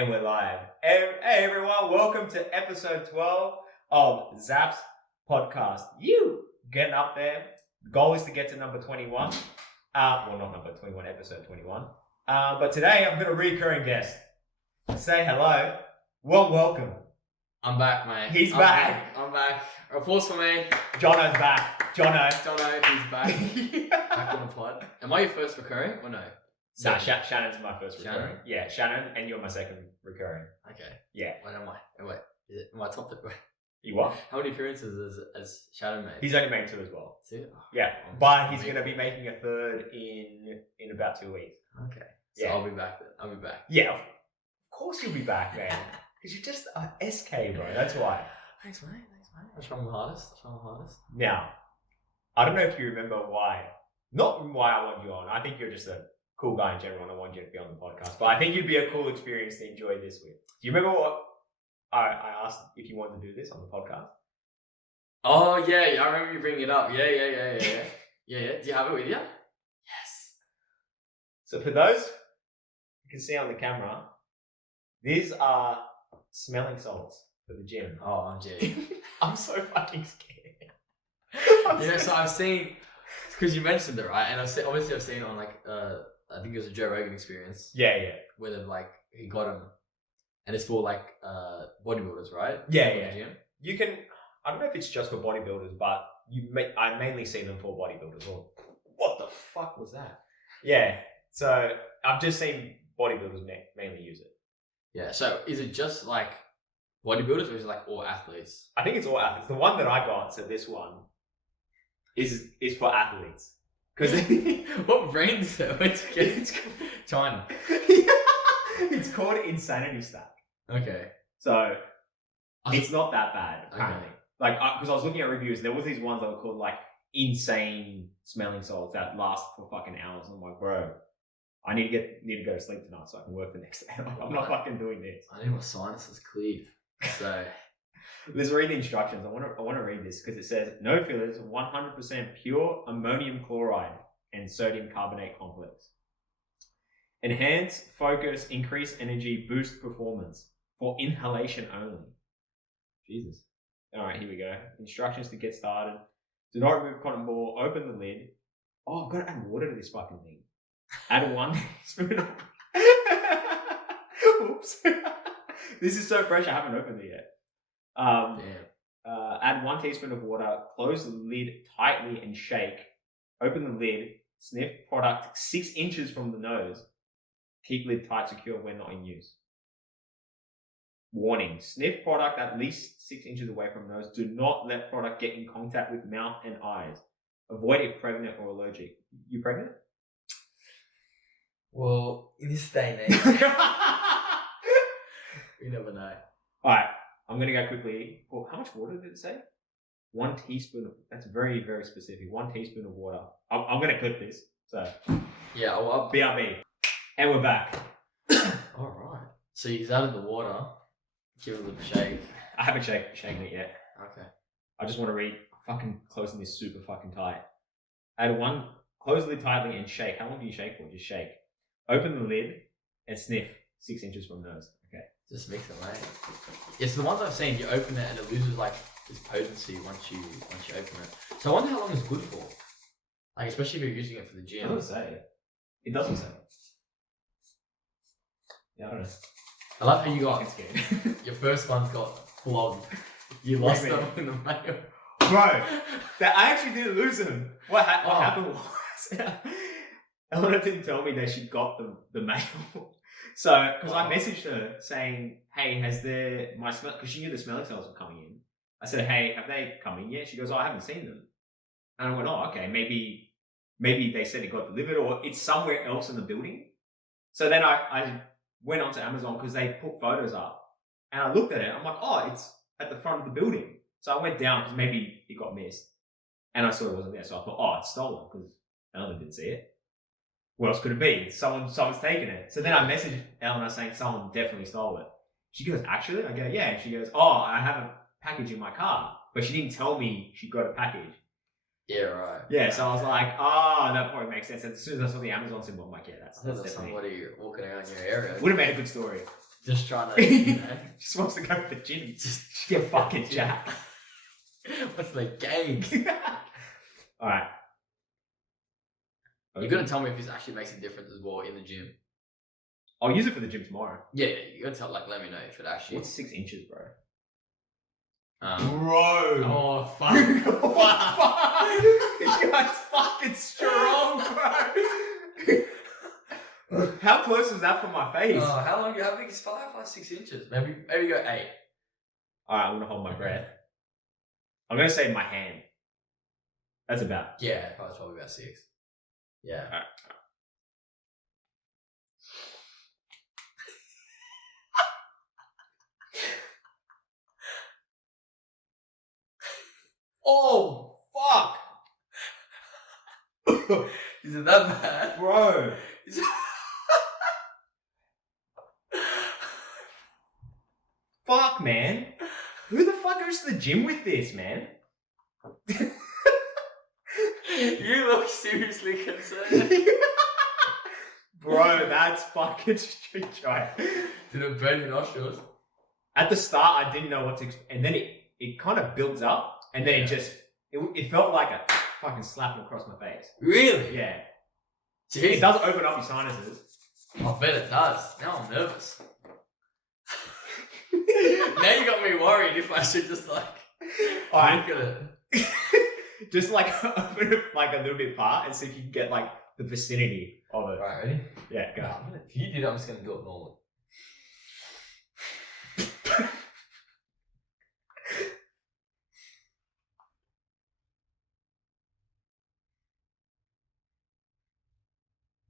And we're live. Hey everyone, welcome to episode 12 of Zafs Podcast. You getting up there. The goal is to get to number 21. Well, not number 21, episode 21. But today I've got a recurring guest. Say hello. Well, welcome. I'm back, mate. He's back. I'm back. Applause for me. Jono's back. Jono, he's back. Back on the pod. Am I your first recurring or no? Nah, Shannon's my first recurring. Shannon? Yeah, Shannon, and you're my second recurring. Okay. Yeah. What am I? Oh, wait. Is it my top? Wait. You what? How many appearances has Shannon made? He's only made 2 as well. See it? Oh, Yeah, but he's going to be making a third in about 2 weeks. Okay. So Yeah. I'll be back then. I'll be back. Yeah, of course you'll be back, man. Because you're just a SK, bro. That's why. Thanks, mate. I'll try my hardest. Now, I don't know if you remember why. Not why I want you on. I think you're just a cool guy in general and I want you to be on the podcast. But I think you'd be a cool experience to enjoy this with. Do you remember what I asked if you wanted to do this on the podcast? Oh, yeah. I remember you bringing it up. Yeah. Yeah. Do you have it with you? Yes. So for those you can see on the camera, these are smelling salts for the gym. Oh, I'm joking. I'm so fucking scared. So I've seen, because you mentioned it, right? And I've seen it on like, I think it was a Joe Rogan experience. Yeah. Where they've like, he got him, and it's for like bodybuilders, right? Yeah. In the gym. You can, I don't know if it's just for bodybuilders, but I mainly see them for bodybuilders. Or what the fuck was that? Yeah. So I've just seen bodybuilders mainly use it. Yeah. So is it just like bodybuilders, or is it like all athletes? I think it's all athletes. The one that I got, so this one, is for athletes. Because What brand is it? Where'd you get it? China. It's called Insanity Stack. Okay. So it's not that bad, apparently. Okay. Like, because I was looking at reviews, there was these ones that were called like insane smelling salts that last for fucking hours. And I'm like, bro, I need to go to sleep tonight so I can work the next day. I'm not fucking doing this. I need my sinuses cleared. So Let's read the instructions. I want to read this because it says no fillers, 100% pure ammonium chloride and sodium carbonate complex. Enhance, focus, increase energy, boost performance for inhalation only. Jesus. All right, here we go. Instructions to get started. Do not remove cotton ball. Open the lid. Oh, I've got to add water to this fucking thing. Add 1 spoon of... Oops. This is so fresh, I haven't opened it yet. damn. Add 1 teaspoon of water. Close the lid tightly and shake. Open the lid. Sniff product 6 inches from the nose. Keep lid tight, secure when not in use. Warning. Sniff product at least 6 inches away from nose. Do not let product get in contact with mouth and eyes. Avoid if pregnant or allergic. You pregnant? Well, in this day and age, you never know. Alright, I'm going to go quickly. Well, how much water did it say? 1 teaspoon of, that's very, very specific. 1 teaspoon of water. I'm going to clip this. So, Yeah, well, BRB. And we're back. alright. So he's added the water. Give it a little shake. I haven't shaken it yet. Okay. I just want to read. Fucking closing this super fucking tight. Add 1, close the lid tightly and shake. How long do you shake for? Just shake. Open the lid and sniff 6 inches from nose. Okay. Just mix it, mate. Yeah, so the ones I've seen, you open it and it loses like its potency once you open it. So I wonder how long it's good for. Like, especially if you're using it for the It gym. doesn't say. It doesn't say. Yeah, I don't know. I love how you got I'm scared. your first one's got flogged. You lost them in the mail. Bro, I actually didn't lose them. What happened was Eleanor didn't tell me that she got the mail. So, because I messaged her saying, hey, my smell, because she knew the smelling cells were coming in. I said, hey, have they come in yet? She goes, oh, I haven't seen them. And I went, oh, okay, maybe they said it got delivered or it's somewhere else in the building. So then I went onto Amazon because they put photos up and I looked at it. I'm like, oh, it's at the front of the building. So I went down because maybe it got missed and I saw it wasn't there. So I thought, oh, it's stolen because Eleanor didn't see it. What else could it be? Someone's taken it. So then I messaged Eleanor saying someone definitely stole it. She goes, actually? I go, yeah. And she goes, oh, I have a package in my car. But she didn't tell me she got a package. Yeah, right. Yeah, so I was like, that probably makes sense. And as soon as I saw the Amazon symbol, I'm like, yeah, that's I thought there was definitely... somebody walking around your area. Would have made a good story. Just trying to, you know. Just wants to go to the gym. Just Get fucking jacked. What's the game? Alright. You're gonna tell me if this actually makes a difference as well in the gym. I'll use it for the gym tomorrow. Yeah, you gotta tell, let me know if it actually. What's 6 inches, bro? Bro. Oh fuck. This guy's fucking strong, bro. How close is that from my face? How long? How big is 6 inches? Maybe go 8. Alright, I'm gonna hold my breath. I'm gonna say my hand. That's about. Yeah, probably about 6. Yeah. Alright. Oh, fuck! Is it that bad? Bro! Fuck, man! Who the fuck goes to the gym with this, man? You look seriously concerned. Bro, that's fucking street joy. Did it burn your nostrils? At the start, I didn't know what to expect, and then it kind of builds up, and then it felt like a fucking slap across my face. Really? Yeah. Jeez. It does open up your sinuses. I bet it does. Now I'm nervous. Now you got me worried if I should just look at it. Just open it like a little bit far and see if you can get the vicinity of it. Alright, ready? Yeah, go. If you did, I'm just gonna do it normally.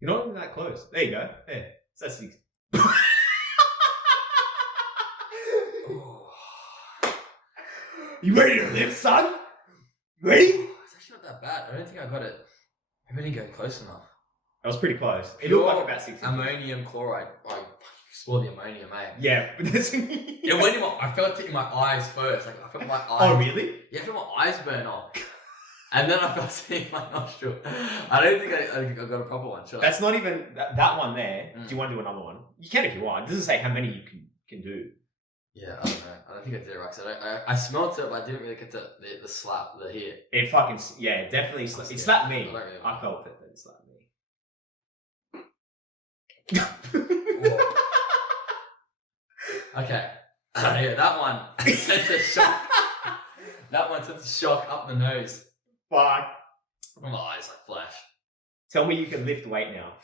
You're not even that close. There you go. Yeah, that's 6. You ready to live, son? Ready? It's actually not that bad. I don't think I got it. I didn't go close enough. That was pretty close. It looked like about 6. Ammonium chloride. I swore the ammonium, eh? Yeah, but that's... It went in I felt it in my eyes first. I felt my eyes. Oh, really? Yeah, I felt my eyes burn off. And then I felt it in my nostril. I don't think I got a proper one. Sure. That's not even... That one there. Do you want to do another one? You can if you want. It doesn't say how many you can do. Yeah, I don't know. I don't think I did it right. So I smelled it, but I didn't really get the slap, the hit. It fucking... Yeah, it definitely... It slapped me. I felt it. It slapped me. Okay. Yeah, that one sent a shock. That one sent a shock up the nose. Fuck. My eyes flash. Tell me you can lift weight now.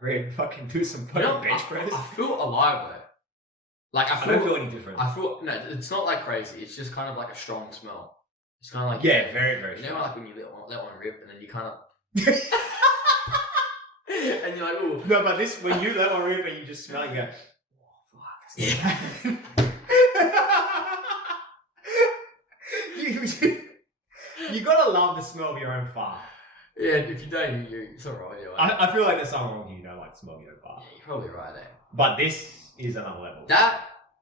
Ready to fucking do some fucking bench press? I feel alive though. I don't feel any different. No, it's not crazy. It's just kind of a strong smell. It's kind of yeah, very, very strong. You know when you let one rip and then you kind of... and you're like, ooh. No, but when you let one rip and you just smell it, you go, oh, fuck. Yeah. You gotta love the smell of your own fart. Yeah, if you don't, it's alright. I feel like there's something wrong with you. You don't like the smell of your own fart. Yeah, you're probably right there. But this is another level.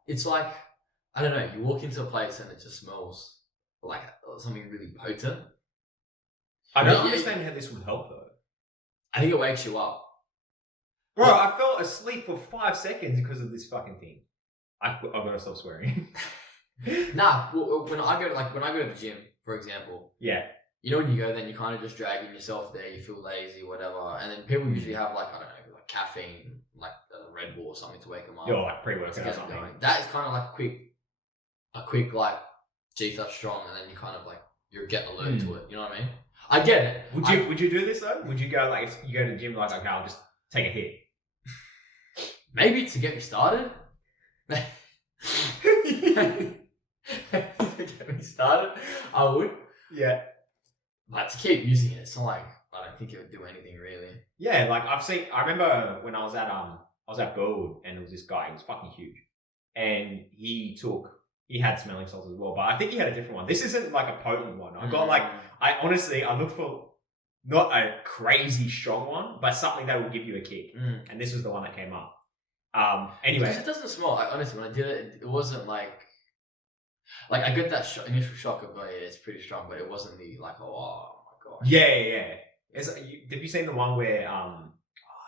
It's I don't know, you walk into a place and it just smells like something really potent. I don't understand how this would help though. I think it wakes you up. Bro, I fell asleep for 5 seconds because of this fucking thing. I've got to stop swearing. Nah, when I go to the gym, for example. Yeah. You know when you go, then you kind of just dragging yourself there. You feel lazy, whatever, and then people usually have I don't know, caffeine, a Red Bull or something to wake them up. You're pre-workout or something. That is kind of a quick geez, that's strong, and then you kind of you get alert to it. You know what I mean? I get it. Would you do this though? Would you go you go to the gym okay, I'll just take a hit? Maybe to get me started. To get me started, I would. Yeah. But to keep using it, it's not I don't think it would do anything really. Yeah, I remember when I was at Burwood and there was this guy, he was fucking huge. And he had smelling salts as well, but I think he had a different one. This isn't a potent one. I got I looked for not a crazy strong one, but something that will give you a kick. And this was the one that came up. Anyway. Because it doesn't smell, honestly, when I did it, it wasn't I get that initial shock of, oh yeah, it's pretty strong, but it wasn't the oh my gosh. Yeah. Have you seen the one where,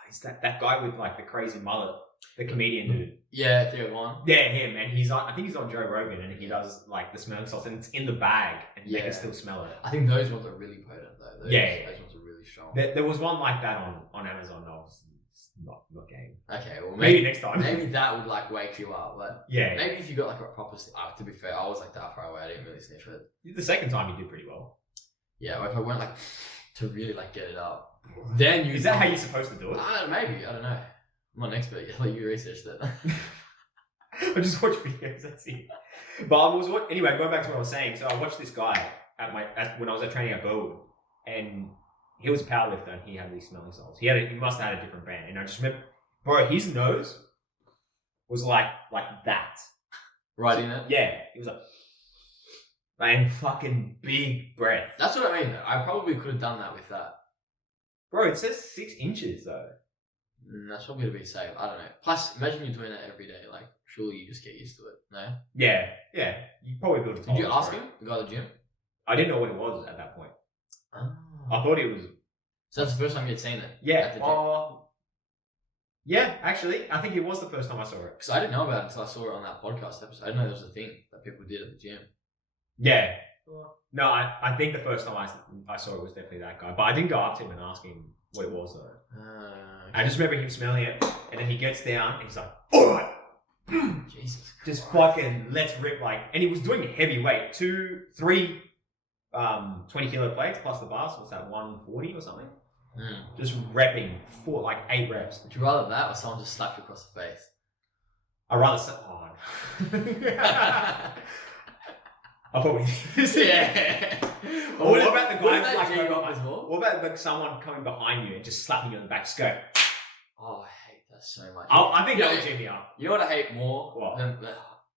is that guy with the crazy mullet The comedian dude. Yeah, Theo Vaughn. Yeah, him. And he's on, I think he's on Joe Rogan, and he does like the smelling salts, and it's in the bag, and they can still smell it. I think those ones are really potent though. Those ones are really strong. There was one like that on Amazon. No, it's not game. Okay, well maybe next time. Maybe that would like wake you up, but maybe if you got like a proper. To be fair, I was like that far away. I didn't really sniff it. The second time you did pretty well. Yeah, or if I went like to really like get it up, then you. Is that how you're supposed to do it? Maybe I don't know. I'm not an expert. I thought you researched it. I just watch videos. That's it. But anyway, going back to what I was saying. So I watched this guy when I was at training at Burwood, and he was a powerlifter, and he had these smelling salts. He must have had a different brand, and I just remember, bro, his nose was like that. Right in it. Yeah, it was like fucking big breath. That's what I mean. Though. I probably could have done that with that. Bro, it says 6 inches though. That's probably to be safe. I don't know. Plus, imagine you're doing that every day. Like, surely you just get used to it. No? Yeah. You probably build a tolerance. Did you ask him? The guy at the gym? I didn't know what it was at that point. Oh. I thought it was. So that's the first time you'd seen it? Yeah. At the gym? Yeah, actually, I think it was the first time I saw it. Because I didn't know about it until I saw it on that podcast episode. I didn't know there was a thing that people did at the gym. Yeah. No, I think the first time I saw it was definitely that guy. But I didn't go up to him and ask him what it was though. Okay. I just remember him smelling it, and then he gets down and he's like, alright! Jesus Christ. Just fucking let's rip and he was doing heavy weight. 3 20 kilo plates plus the bars. What's that, 140 or something? Just repping for 8 reps. Would you rather that or someone just slap you across the face? I'd rather say, I thought we did. Yeah. Or what about the guy what about someone coming behind you and just slapping you on the back? Just go. Oh, I hate that so much. I think that would cheer me up. You know what I hate more? What? Than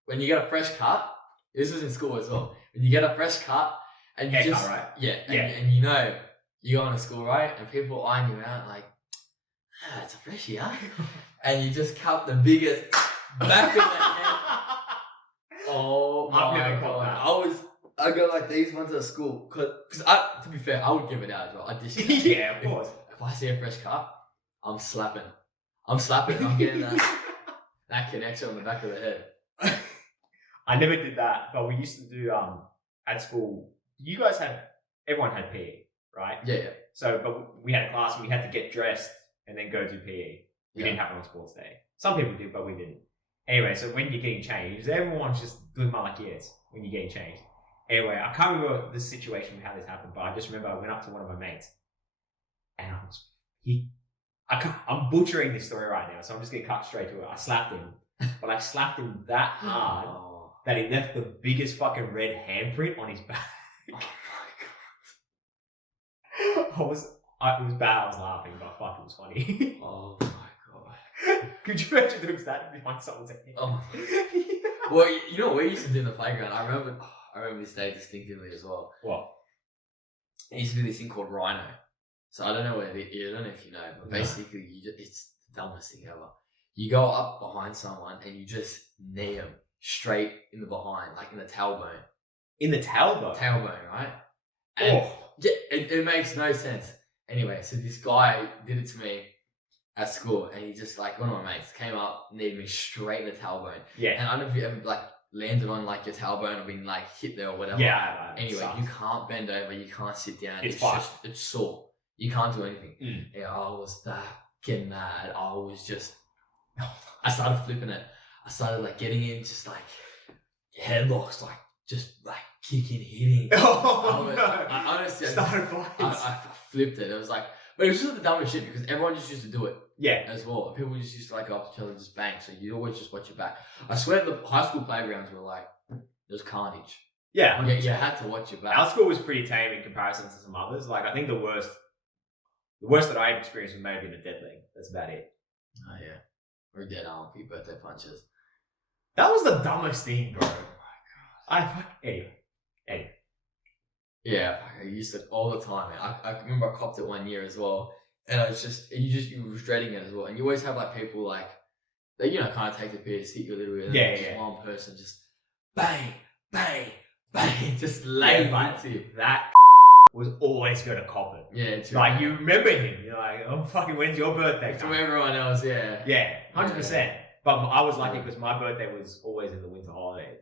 when you get a fresh cut. This was in school as well. When you get a fresh cut and you haircut, right? Yeah. And you know you go into school, right? And people eyeing you out like, it's a freshie, huh? And you just cut the biggest back of the head. Oh my god! I got like these ones at school because to be fair, I would give it out as well. I dish it out. Yeah, of course. If I see a fresh cut, I'm slapping. I'm getting that connection on the back of the head. I never did that, but we used to do at school. You guys everyone had PE, right? Yeah. So, but we had a class and we had to get dressed and then go do PE. We didn't have it on sports day. Some people did, but we didn't. Anyway, so when you're getting changed, everyone's just doing malakiyas when you're getting changed. Anyway, I can't remember the situation how this happened, but I just remember I went up to one of my mates, and I'm butchering this story right now, so I'm just gonna cut straight to it. I slapped him, but I slapped him that hard that he left the biggest fucking red handprint on his back. Oh my god! It was bad. I was laughing, but fuck, it was funny. Oh my god! Could you imagine doing that behind someone's head? Oh. Well, you know what we used to do in the playground? I remember this day distinctively as well. What? There used to be this thing called Rhino. So I don't know if you know, but basically it's the dumbest thing ever. You go up behind someone and you just knee them straight in the behind, like in the tailbone. In the tailbone? Tailbone, right? And it makes no sense. Anyway, so this guy did it to me at school, and he just one of my mates came up, kneed me straight in the tailbone. Yeah. And I don't know if you ever landed on your tailbone or been hit there or whatever. Yeah. Anyway, you can't bend over, you can't sit down. It's sore. You can't do anything. Yeah, I was that getting mad. I started flipping it. I started getting in, just headlocks, just kicking, hitting. I honestly started I flipped it. It was but it was just the dumbest shit because everyone just used to do it. Yeah. As well. People just used to go up to each other and just bang. So you always just watch your back. I swear the high school playgrounds were there was carnage. Yeah. You had to watch your back. Our school was pretty tame in comparison to some others. I think the worst that I experienced was maybe a dead leg. That's about it. Oh yeah. Or a dead arm for your birthday punches. That was the dumbest thing, bro. Oh my god. Anyway. Yeah, I used it all the time. I remember I copped it one year as well, and I was you were dreading it as well. And you always have people that kind of take the piss, hit you a little bit, and then one person just bang, bang, bang, just lay into you. That was always going to cop it. Yeah, true. Like, you remember him. You're like, oh, fucking, when's your birthday? From everyone else, yeah. Yeah, 100%. But I was lucky because my birthday was always in the winter holidays.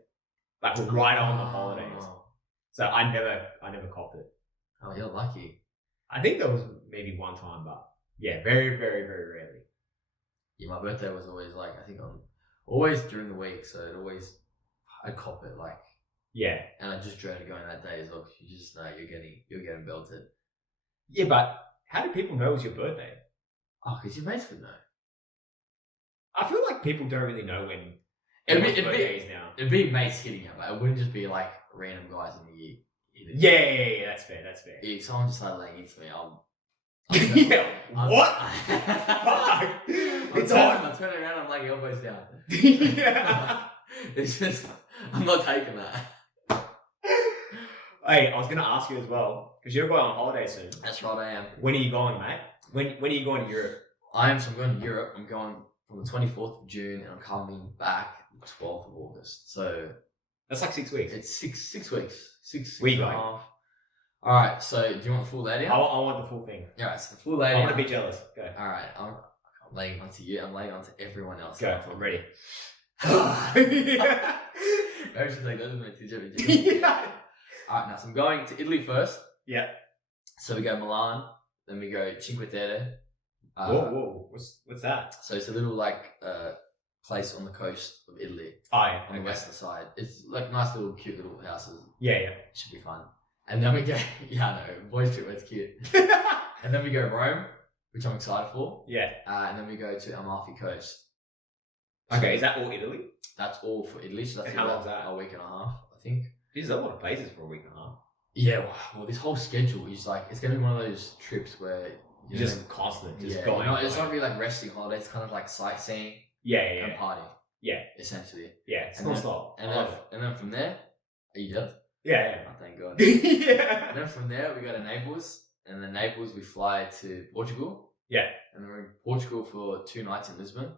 Like, right on the holidays. So I never copped it. Oh, you're lucky. I think there was maybe one time, but yeah, very, very, very rarely. Yeah, my birthday was always like, I think always during the week, so I'd cop it, like. Yeah. And I just dreaded going that day as well, because you just know you're getting belted. Yeah, but how do people know it was your birthday? Oh, because your mates would know. I feel like people don't really know when It'd birthday is now. It'd be mates hitting you, but it wouldn't just be like random guys in the year. Yeah, that's fair. If someone just started laying into me, yeah, what? It's on. I'm turning around, I'm laying elbows down. Yeah. It's just, I'm not taking that. Hey, I was going to ask you as well, because you're going on holiday soon. That's right, I am. When are you going, mate? When are you going to Europe? So I'm going to Europe. I'm going from the 24th of June, and I'm coming back the 12th of August. So that's like 6 weeks. it's 6 weeks. Six Where you and a going? half. All right. So do you want the full lay down? I want the full thing. All right. So the full lay I down. want to be jealous. Go. All right. I'm laying onto you. I'm laying onto everyone else. Go. I'm ready. Maybe I should take those with me to Yeah. All right. Now, so I'm going to Italy first. Yeah. So we go Milan, then we go Cinque Terre. Whoa. What's that? So it's a little place on the coast of Italy. Oh, yeah. On the western side. It's like nice little cute little houses. Yeah. It should be fun. And then we go, yeah, I know, boys trip, it's cute. And then we go Rome, which I'm excited for. Yeah. And then we go to Amalfi Coast. Okay, is that all Italy? That's all for Italy. So that's And how long's that? a week and a half, I think. There's a lot of places for a week and a half. Yeah, well, this whole schedule is like, it's going to be one of those trips where you're just constant, just going. going. It's not really like resting holiday, it's kind of like sightseeing Yeah. and partying. Yeah. Essentially. Yeah, it's And non-stop. And then from there, are you done? Yeah. Oh, thank God. Yeah. And then from there, we go to Naples. And then Naples, we fly to Portugal. Yeah. And then we're in Portugal for 2 nights in Lisbon.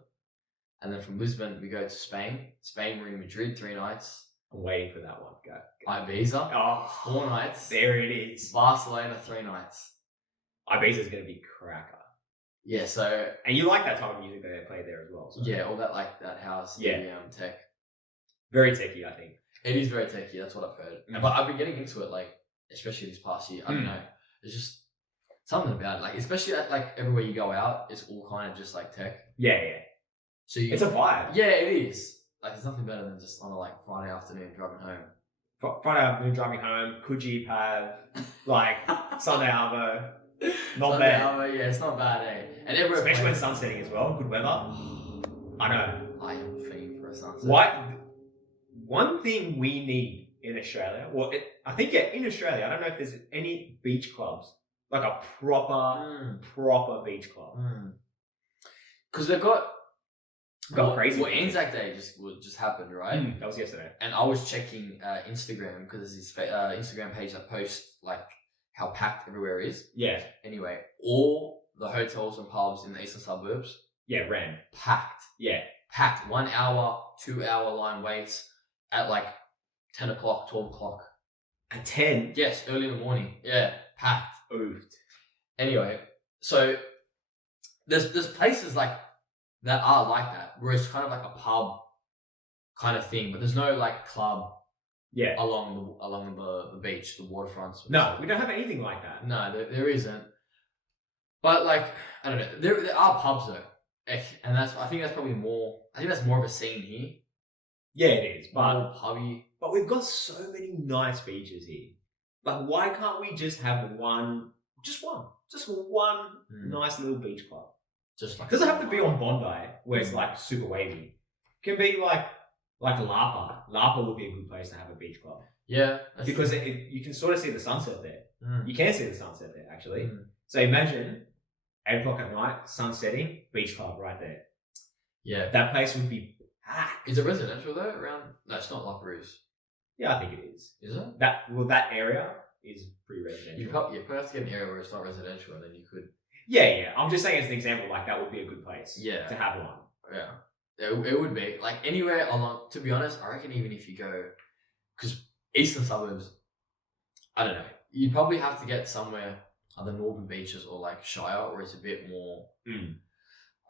And then from Lisbon, we go to Spain. Spain, we're in Madrid, 3 nights. I'm waiting for that one. Go. Ibiza, Oh, 4 nights. there it is. Barcelona, 3 nights. Ibiza's going to be cracker. Yeah, so... And you like that type of music that they play there as well. So. Yeah, all that that house, EDM, tech. Very techy, I think. It is very techy, that's what I've heard. Mm. But I've been getting into it, like, especially this past year. I don't know. There's just something about it. Like, especially at, like, everywhere you go out, it's all kind of just, like, tech. Yeah. So It's a vibe. Yeah, it is. Like, there's nothing better than just on a, like, Friday afternoon driving home. Friday afternoon driving home, Coogee pad, like Sunday Arvo. Not Sunday bad. hour, yeah, it's not bad, eh? And everywhere, Especially when sun's setting as well. Good weather. I know. I am fiending for a sunset. One thing we need in Australia, I think in Australia, I don't know if there's any beach clubs, like a proper beach club. Because they've got crazy. Well, Anzac Day just happened, right? That was yesterday. And I was checking Instagram because there's this Instagram page that posts like how packed everywhere is. Yeah. Anyway, all the hotels and pubs in the eastern suburbs. Yeah, ran. Packed. Yeah. Packed. 1 hour, 2 hour line waits at like 10 o'clock, 12 o'clock. At 10? Yes, early in the morning. Yeah, packed. Oofed. Anyway, so there's places like that are like that, where it's kind of like a pub kind of thing, but there's no like club along the beach, the waterfronts. No, we don't have anything like that. No, there isn't. But like, I don't know, there are pubs though. And I think that's more of a scene here. Yeah, it is. But more pubby. But we've got so many nice beaches here. Like, why can't we just have just one nice little beach club? Just like, doesn't have to be on Bondi where it's like super wavy. It can be like Lapa. Lapa would be a good place to have a beach club. Yeah. Because you can sort of see the sunset there. You can see the sunset there, actually. So imagine 8 o'clock at night, sun setting, beach club right there. Yeah. That place would be packed. Is it residential though around? No, it's not La Perouse. Yeah, I think it is. Is it? That area is pretty residential. You probably have to get an area where it's not residential, and then you could. Yeah. I'm just saying as an example, like that would be a good place. To have one. Yeah. It would be like anywhere along. To be honest, I reckon even if you go, because eastern suburbs, I don't know. you probably have to get somewhere on the northern beaches or like Shire, where it's a bit more,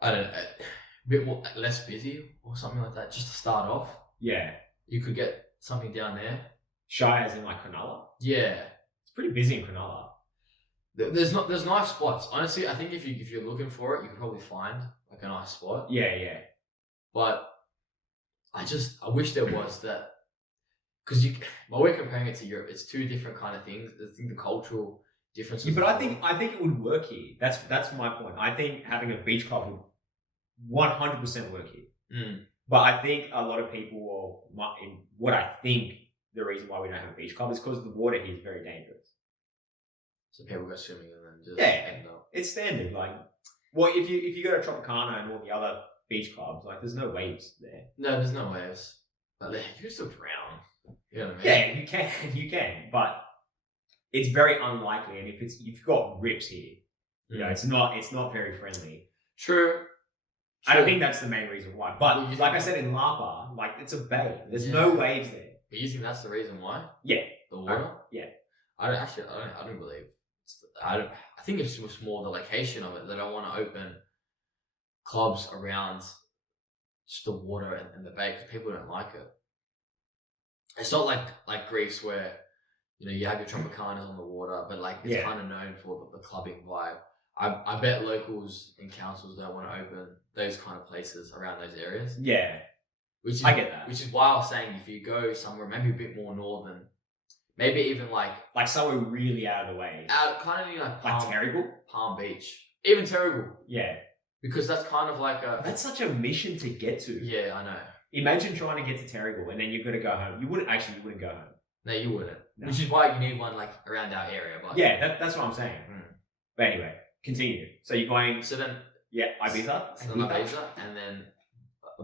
I don't know, a bit more less busy or something like that, just to start off. Yeah. You could get something down there. Shire as in like Cronulla? Yeah. It's pretty busy in Cronulla. There's nice spots. Honestly, I think if you're looking for it, you could probably find like a nice spot. Yeah, yeah. But I wish there was that, because while we're comparing it to Europe, it's two different kind of things. I think the cultural differences. Yeah, but I think it would work here. That's my point. I think having a beach club would 100% work here. But I think a lot of people what I think the reason why we don't have a beach club is because the water here is very dangerous. So people go swimming and then just end up. It's standard. Like, well, if you go to Tropicana and all the other beach clubs, like, there's no waves there. No, there's no waves. But you can still drown. You know what I mean? Yeah, you can, but it's very unlikely. And if you've got rips here, you know, it's not very friendly. True. I don't think that's the main reason why. But like I said, in Lapa, like, it's a bay. There's no waves there. But you think that's the reason why? Yeah. The water? Yeah. I don't believe. I think it's just more the location of it. They don't want to open clubs around just the water and the bay because people don't like it. It's not like Greece where, you know, you have your Tropicanas on the water, but like it's kind of known for the clubbing vibe. I bet locals and councils don't want to open those kind of places around those areas. Yeah. I get that. Which is why I was saying if you go somewhere maybe a bit more northern, maybe even like somewhere really out of the way. Kind of like Terrigal? Palm Beach. Even Terrigal. Yeah. Because that's kind of like that's such a mission to get to. Yeah, I know. Imagine trying to get to Terrigal and then you've got to go home. You wouldn't go home. No, you wouldn't. No. Which is why you need one like around our area. But yeah, that's what I'm saying. But anyway, continue. So you're going... So then... Yeah, Ibiza. So then Ibiza and then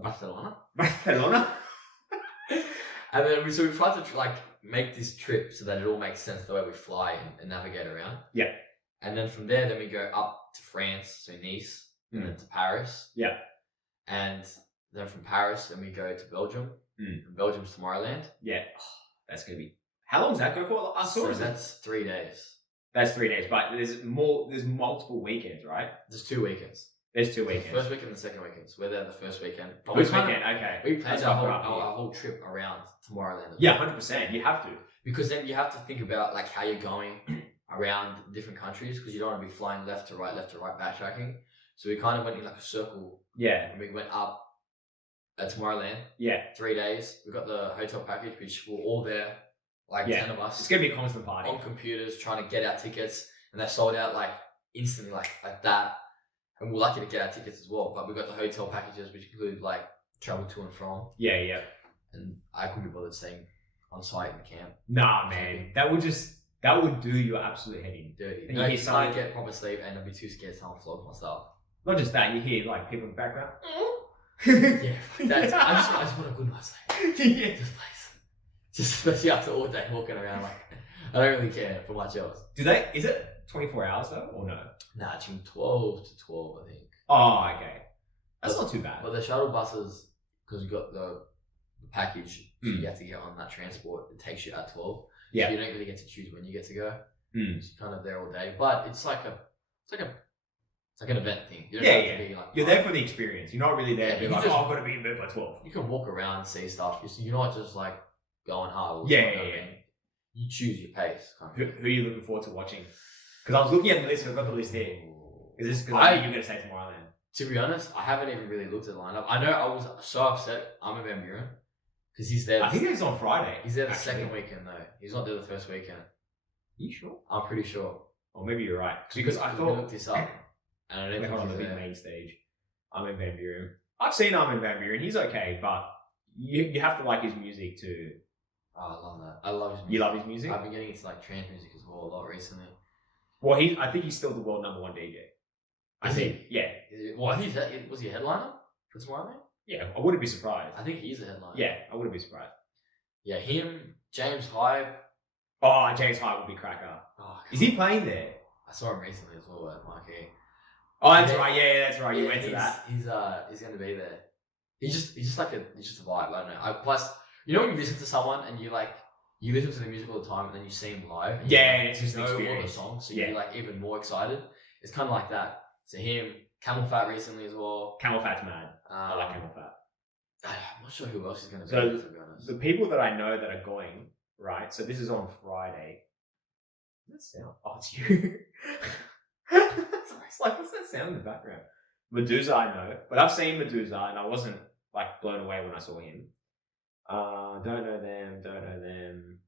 Barcelona. Barcelona. And then we tried to like make this trip so that it all makes sense the way we fly and navigate around. Yeah. And then from there, then we go up to France, so Nice, and then to Paris. Yeah. And then from Paris, then we go to Belgium. From Belgium's Tomorrowland. Yeah. Oh, that's going to be... How long does that go for? That's 3 days. That's 3 days, but there's multiple weekends, right? There's 2 weekends. There's 2 weekends. The first weekend and the second weekend. So we're there the first weekend. Okay. We planned our whole trip around Tomorrowland. Yeah, 100%. You have to. Because then you have to think about like how you're going around different countries because you don't want to be flying left to right, backtracking. So we kind of went in like a circle. Yeah. And we went up at Tomorrowland. Yeah. 3 days. We got the hotel package, which we're all there, like 10 of us. It's going to be a constant party. On computers, trying to get our tickets. And they sold out like instantly, like that. And we're lucky to get our tickets as well. But we got the hotel packages, which include like travel to and from. Yeah, yeah. And I couldn't be bothered staying on site in the camp. Nah, man. That would do your absolute head in. Dirty. And you can't get proper sleep and I'd be too scared to flog myself. Not just that, you hear like people in the background. Yeah, I just want a good night's sleep. Yeah. This place. Just especially after all day walking around, like I don't really care for much else. Is it 24 hours though, or no? Nah, it's from 12 to 12, I think. Oh, okay. That's not too bad. But the shuttle buses, because you got the package, so you have to get on that transport. It takes you at 12. Yeah. So you don't really get to choose when you get to go. So you're kind of there all day. But it's like an event thing. You don't have to be like, you're there for the experience. You're not really there to be like, I've got to be in bed by 12. You can walk around and see stuff. You're not just like going hard. Yeah. You choose your pace. Who are you looking forward to watching? Because I was looking at the list. I've got the list here. Is this because I knew you were going to say Tomorrowland? To be honest, I haven't even really looked at the lineup. I know I was so upset. Armin van Buuren, because he's there. I think he's on Friday. He's there the second weekend though. He's not there the first weekend. Are you sure? I'm pretty sure. Or maybe you're right. Because I thought I looked this up. And I don't think on the big main stage. Armin van Buuren. I've seen Armin van Buuren. He's okay, but you have to like his music too. Oh, I love that. I love his music. You love his music? I've been getting into like trance music as well a lot recently. Well, I think he's still the world #1 DJ. I think. Yeah. Well, I think was he a headliner for Tomorrowland? Yeah, I wouldn't be surprised. I think he's a headliner. Yeah, I wouldn't be surprised. Yeah, him, James Hype. Oh, James Hype would be cracker. Oh, is he playing there? I saw him recently as well at Marquee. Oh, that's right. Yeah, that's right. You went to that. He's going to be there. He's just a vibe. I don't know. Plus, you know when you listen to someone and you like you listen to the music all the time and then you see him live. And it's just you know all the experience. songs, so you're like even more excited. It's kind of like that. So him, Camel Fat recently as well. Camel Fat's mad. I like Camel Fat. I'm not sure who else is going to be. So To be honest, the people that I know that are going, right? So this is on Friday. What's that sound? Oh, it's you. It's like, what's that sound in the background? Medusa, I know, but I've seen Medusa and I wasn't like blown away when I saw him. Don't know them.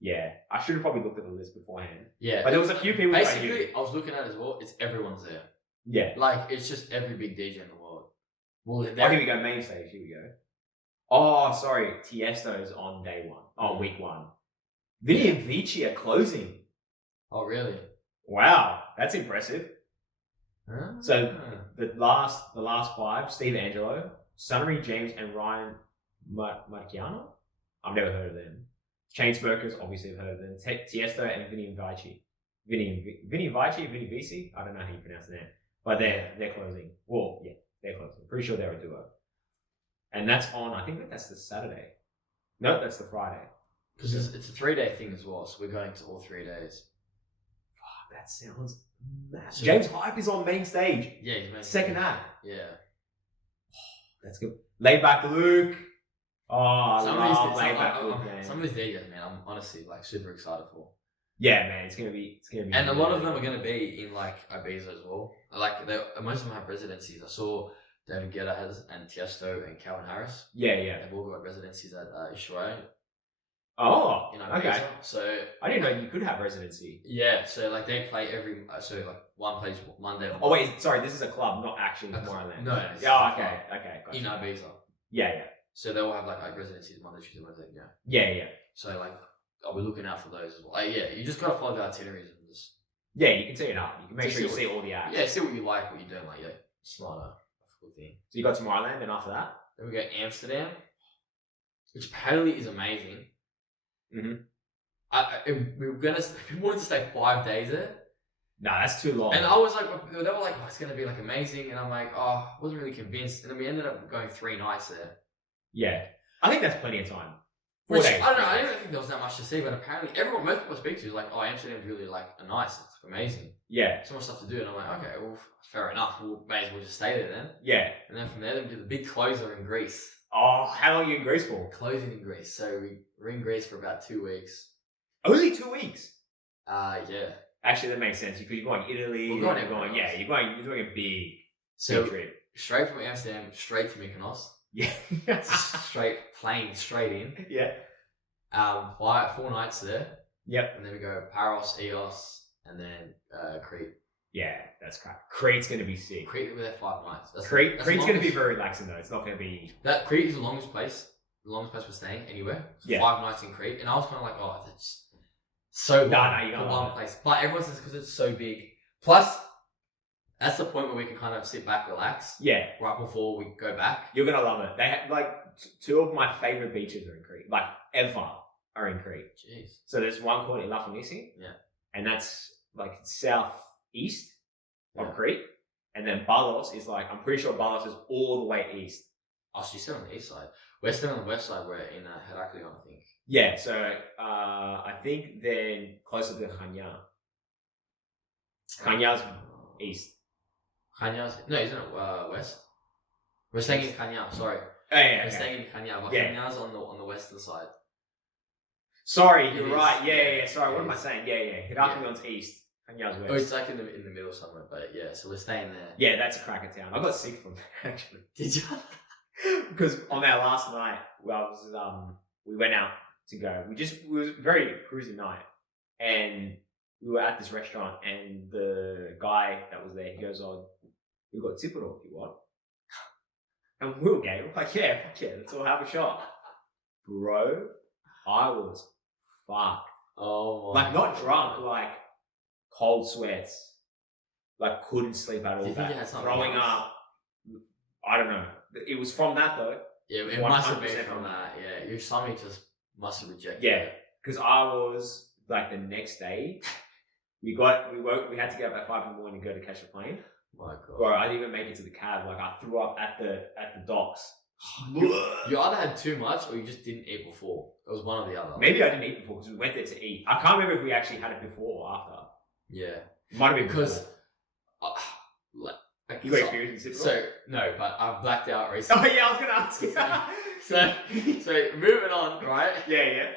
Yeah, I should have probably looked at the list beforehand. Yeah, but there was a few people. Basically, I was looking at it as well. It's everyone's there. Yeah, like it's just every big DJ in the world. Well, here we go. Main stage. Here we go. Oh, sorry. Tiesto's on day one. Oh, week one. Vinny and Vici are closing. Oh, really? Wow, that's impressive. Huh? So the last five: Steve Angelo, Sunnery James, and Ryan Marciano. I've never heard of them. Chainsmokers, obviously, I've heard of them. Tiesto and Vinny and Vici. Vinny Vici. I don't know how you pronounce that, but they're closing. Well, yeah, they're closing. Pretty sure they're a duo. And that's on. I think that's the Saturday. No, that's the Friday. Because it's a 3-day thing as well, so we're going to all 3 days. Fuck, that sounds massive. James Hype is on main stage. Yeah, he's main second stage. act. Yeah. That's good. Laid Back Luke. Oh, I love Laid Back Luke, man. Some of these DJs, man, I'm honestly like super excited for. Yeah, man, it's gonna be. And a lot of them are gonna be in like Ibiza as well. Like most of them have residencies. I saw David Guetta has, and Tiesto and Calvin Harris. Yeah. They've all got residencies at Ushuaia. Oh, in Ibiza. okay. So I didn't know you could have residency. Yeah, so like they play every like one plays Monday. Oh wait, sorry, this is a club, not actually Tomorrowland. No. Yeah, okay, gotcha. In Ibiza. Yeah. So they'll have like residencies Monday, Tuesday, Wednesday. Yeah. So like, I'll be looking out for those as well. Like, yeah, you just gotta follow the itineraries and just. Yeah, you can see it up. You can make sure you see all the acts. Yeah, see what you like, what you don't like. Yeah, smarter. That's a good thing. So you got Tomorrowland, then after that? Then we go Amsterdam, which apparently is amazing. Mm-hmm. We wanted to stay 5 days there. Nah, that's too long. And I was like, they were like, oh, it's gonna be like amazing, and I'm like, oh, I wasn't really convinced. And then we ended up going 3 nights there. Yeah, I think that's plenty of time. 4 Which, days. I don't know. I didn't think there was that much to see, but apparently most people I speak to is like, oh, Amsterdam's really like nice. It's like, amazing. Yeah. So much stuff to do, and I'm like, okay, well, fair enough. We may as well just stay there then. Yeah. And then from there, we do the big closer in Greece. Oh, how long are you in Greece for? Closing in Greece. So we're in Greece for about 2 weeks. Only 2 weeks. Yeah. Actually, that makes sense because you're going Italy. We're going everywhere else. You're doing a big trip. Straight from Amsterdam, straight to Mykonos. Yeah. straight in. Yeah. 4 nights there. Yep. And then we go Paros, Eos, and then Crete. Yeah, that's crap. Crete's going to be sick. Crete, we're there 5 nights. Crete's going to be very relaxing though. It's not going to be... Crete is the longest place we're staying anywhere. So 5 nights in Crete. And I was kind of like, oh, that's so long for one place. But everyone says because it's so big. Plus, that's the point where we can kind of sit back, relax. Yeah. Right before we go back. You're going to love it. They have, like, 2 of my favorite beaches are in Crete. Like, ever are in Crete. Jeez. So there's one called Elafonisi. Yeah. And that's, like, southeast of Crete. And then Balos is, like, I'm pretty sure Balos is all the way east. Oh, so you're still on the east side. We're still on the west side. We're in Heraklion, I think. Yeah, so I think they're closer to Chania. Chania's east. Chania's... No, isn't it west? We're staying in Chania, sorry. Oh, yeah, We're staying in Chania, but Chania's on the western side. Sorry, you're right. Yeah. Sorry, what am I saying? Yeah. Heraklion's east. Chania's west. Oh, it's like in the middle somewhere, but yeah, so we're staying there. Yeah, that's a cracker town. I got sick from that, actually. Did you? Because on our last night, we went out to go. It was a very cruisy night, and we were at this restaurant, and the guy that was there, he goes, "Oh, we've got Tipperol if you want." And we were gay. We're like, yeah, let's all have a shot. Bro, I was fucked. Oh my Like, not drunk, like cold sweats. Like, couldn't sleep at all. Do you think you had something throwing else? up. I don't know. It was from that though. Yeah, it must have been 100% from that. Yeah, your stomach just must have rejected. Yeah, it. because I was like the next day. We had to get up at 5 a.m. to go to catch a plane. My God. Bro, I didn't even make it to the cab. Like, I threw up at the docks You either had too much or you just didn't eat before. It was one or the other. Maybe I didn't eat before because we went there to eat. I can't remember if we actually had it before or after. Yeah. Might have been because you got experience in So no, but I've blacked out recently. Oh yeah, I was gonna ask you. so moving on, right? Yeah.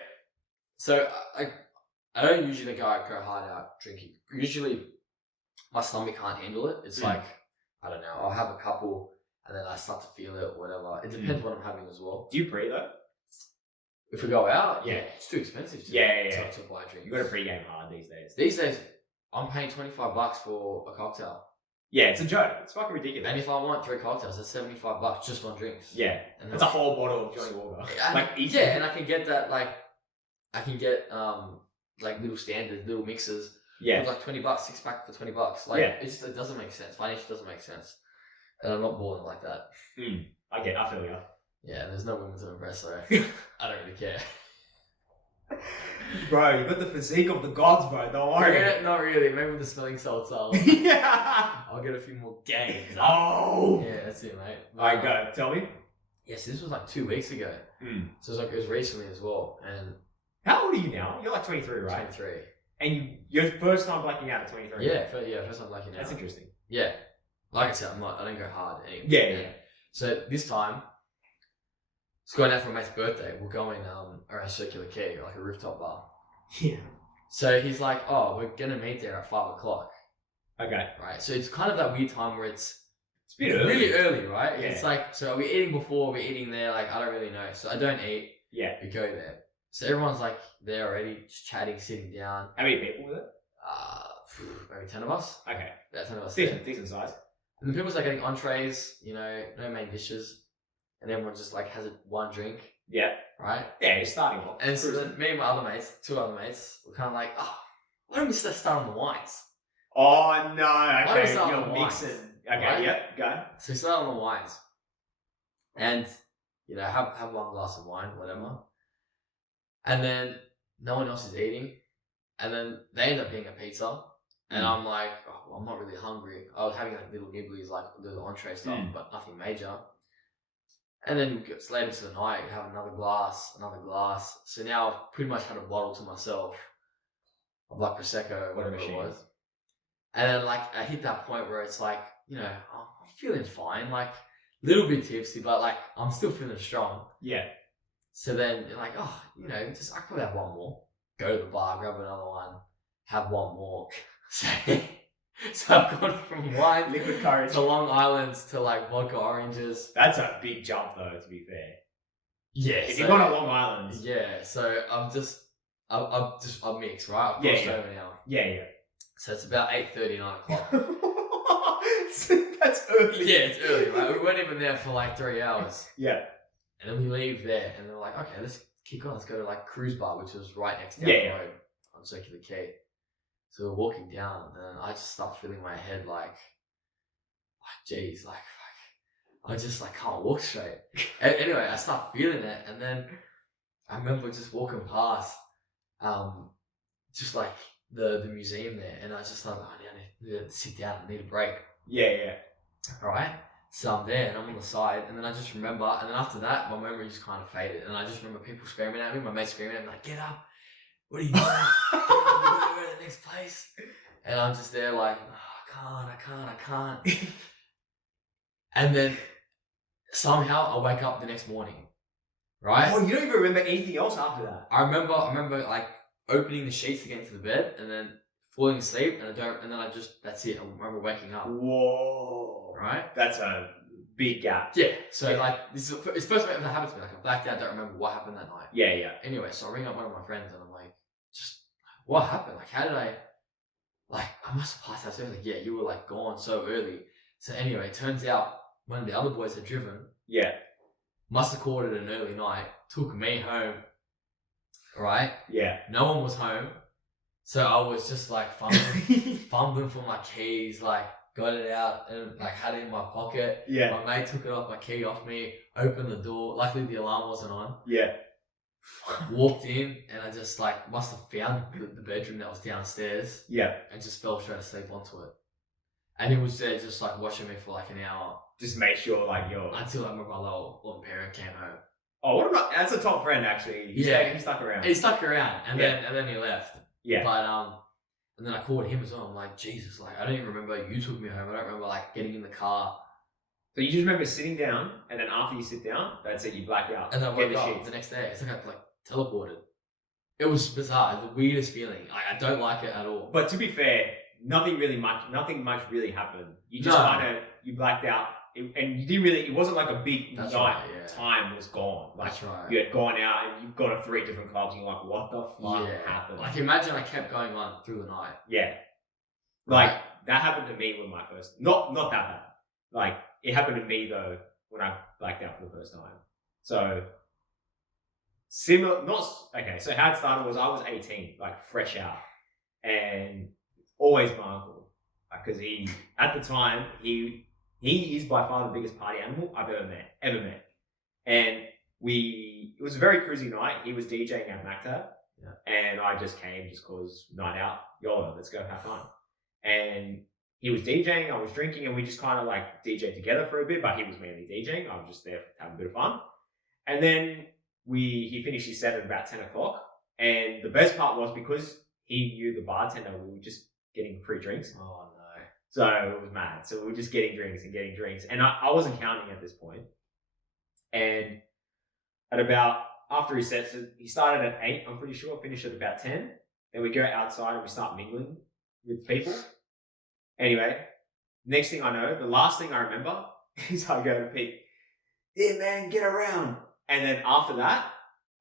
So I don't usually go hard out drinking. Usually my stomach can't handle it. It's like, I don't know, I'll have a couple and then I start to feel it or whatever. It depends what I'm having as well. Do you pre though? If we go out, Yeah. It's too expensive to buy a drink. You got to pre-game hard these days. These days, I'm paying $25 for a cocktail. Yeah, it's a joke. It's fucking ridiculous. And if I want 3 cocktails, that's $75 just on drinks. Yeah. And it's a whole bottle of Johnny Walker. Easy. Yeah, and I can get that, I can get, little standard, little mixes. Yeah. For $20, 6-pack for $20. It doesn't make sense. Financially, it doesn't make sense. And I'm not balling like that. I feel you. Yeah, there's no women to impress, so I don't really care. Bro, you got the physique of the gods, bro. Don't worry. Not really. Maybe with the smelling salts, I'll get a few more gains. Oh! Yeah, that's it, mate. Alright, go. Tell me. Yes, this was 2 weeks ago. So it was recently as well. And how old are you now? You're 23, right? 23. And your first time blacking out at 23? Yeah, first time blacking out. That's interesting. Yeah. Like I said, I don't go hard anyway. Yeah. So this time, it's going out for a mate's birthday. We're going around Circular Quay, like a rooftop bar. Yeah. So he's like, oh, we're going to meet there at 5 o'clock. Okay. Right. So it's kind of that weird time where it's a bit really early, right? Yeah. It's so are we eating before? Are we eating there? I don't really know. So I don't eat. Yeah. We go there. So everyone's there already, just chatting, sitting down. How many people were there? Maybe 10 of us. Okay. About 10 of us. Decent size. And the people's getting entrees, no main dishes. And everyone just has one drink. Yeah. Right? Yeah, you're starting off. And so then me and my other mates, 2 other mates, were kind of why don't we start on the wines? Oh no, Why don't we okay, start on you're the mixing. wines? Okay, Right? Yep, go. So we start on the wines. And, have one glass of wine, whatever. And then no one else is eating. And then they end up getting a pizza. And I'm I'm not really hungry. I was having little nibblies, little entree stuff, but nothing major. And then it's later into the night, you have another glass. So now I've pretty much had a bottle to myself of Prosecco, whatever it was. And then I hit that point where it's I'm feeling fine, little bit tipsy, but I'm still feeling strong. Yeah. So then you're I could have one more. Go to the bar, grab another one, have one more. So I've gone from wine, liquid courage, to Long Island's to vodka oranges. That's a big jump, though. To be fair. Yeah. If you've gone to Long Island. Yeah. So I've mixed, right? I've crossed over now. Yeah. So it's about 8:30, 9 o'clock. That's early. Yeah, it's early, right? We weren't even there for 3 hours. Yeah. And then we leave there, and they're okay, let's kick on. Let's go to Cruise Bar, which was right next down the road on Circular Quay. So we're walking down, and I just start feeling my head geez, fuck. I just can't walk straight. Anyway, I start feeling it, and then I remember just walking past, just the museum there, and I just thought, I need to sit down. I need a break. Yeah. All right. So I'm there, and I'm on the side, and then I just remember, and then after that, my memory just kind of faded, and I just remember people screaming at me, my mates screaming at me, get up. What are you doing? We're going to go to the next place. And I'm just there I can't. And then somehow I wake up the next morning. Right? Oh, you don't even remember anything else after that? I remember opening the sheets to get into the bed and then falling asleep that's it. I remember waking up. Whoa. Right? That's a big gap. Yeah. So it's the first time it ever happened to me. I blacked out, don't remember what happened that night. Yeah. Anyway, so I ring up one of my friends and I'm what happened? How did I must have passed out so early. Yeah, you were gone so early. So anyway, it turns out one of the other boys had driven. Yeah. Must have called it an early night. Took me home. Right? Yeah. No one was home. So I was just fumbling for my keys, got it out and had it in my pocket. Yeah. My mate took my key off me, opened the door. Luckily the alarm wasn't on. Yeah. Walked in and I just must have found the bedroom that was downstairs. Yeah. And just fell straight asleep onto it. And he was there just watching me for an hour. just make sure like you're. Until like my brother or parent came home. Oh, what about? That's a top friend actually. He stuck around. He stuck around, and then he left. Yeah. But and then I called him as well. I'm like, Jesus, like I don't even remember you took me home. I don't remember like getting in the car. So you just remember sitting down, and then after you sit down, that's it. You black out. And then I woke up the next day. It's like I like teleported. It was bizarre. The weirdest feeling. I don't like it at all. But to be fair, nothing much really happened. You just you blacked out, and you didn't really. It wasn't like a big night. Right, yeah. Time was gone. Like, that's right. You had gone out and you've gone to 3 different clubs. And you're like, what the fuck happened? Like imagine I kept going on through the night. Yeah. Like that happened to me with my first. Not that bad. Like it happened to me though when I blacked out for the first time. So. Similar, okay. So how it started was I was 18, like fresh out, and always my uncle, because at the time he is by far the biggest party animal I've ever met, and it was a very cruisy night. He was DJing at Macta, and I just came just cause night out, YOLO, let's go have fun. And he was DJing, I was drinking, and we just kind of like DJed together for a bit, but he was mainly DJing. I was just there to have a bit of fun, and then. He finished his set at about 10 o'clock, and the best part was because he knew the bartender, we were just getting free drinks. Oh no! So it was mad. So we were just getting drinks, and I wasn't counting at this point. And at about after his set, so he started at 8. I'm pretty sure finished at about 10. Then we go outside and we start mingling with people. Anyway, next thing I know, the last thing I remember is I go to Pete. Yeah, man, get around. And then after that,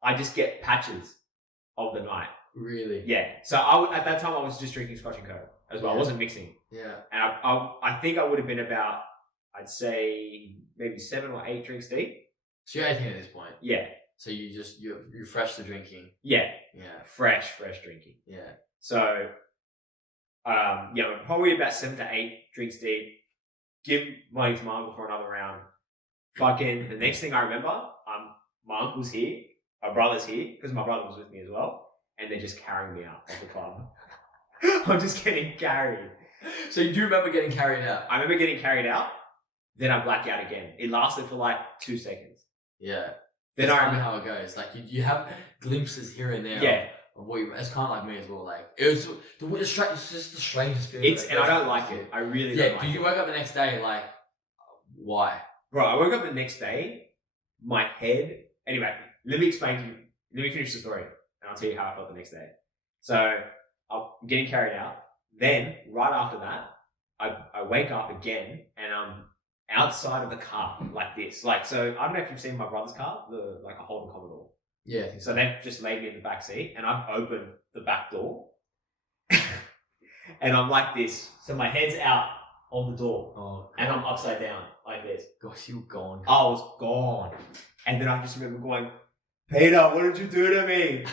I just get patches of the night. Really? Yeah. So at that time, I was just drinking Scotch and Coke as well. I wasn't mixing. Yeah. And I think I would have been about, I'd say maybe 7 or 8 drinks deep. So you're 18 at this point? Yeah. So you're fresh to drinking? Yeah. Yeah. Fresh drinking. Yeah. So, probably about 7 to 8 drinks deep. Give money to my uncle for another round. Fucking, the next thing I remember, my uncle's here, my brother's here, because my brother was with me as well, and they're just carrying me out of the club. I'm just getting carried. So you do remember getting carried out? I remember getting carried out, then I black out again. It lasted for like 2 seconds. Yeah. Then I remember how it goes. Like you have glimpses here and there. Yeah. Of what it's kind of like me as well. Like it was it's just the strangest feeling. And I don't like it. I really don't like it. Do you wake up the next day like, why? Bro, I woke up the next day, my head. Anyway, let me finish the story, and I'll tell you how I felt the next day. So I'm getting carried out. Then right after that, I wake up again, and I'm outside of the car like this. Like, so I don't know if you've seen my brother's car, a Holden Commodore. Yeah. I think so they've just laid me in the back seat, and I've opened the back door, and I'm like this. So my head's out of the door, and I'm upside down like this. Gosh, you were gone. I was gone. And then I just remember going, Peter, what did you do to me?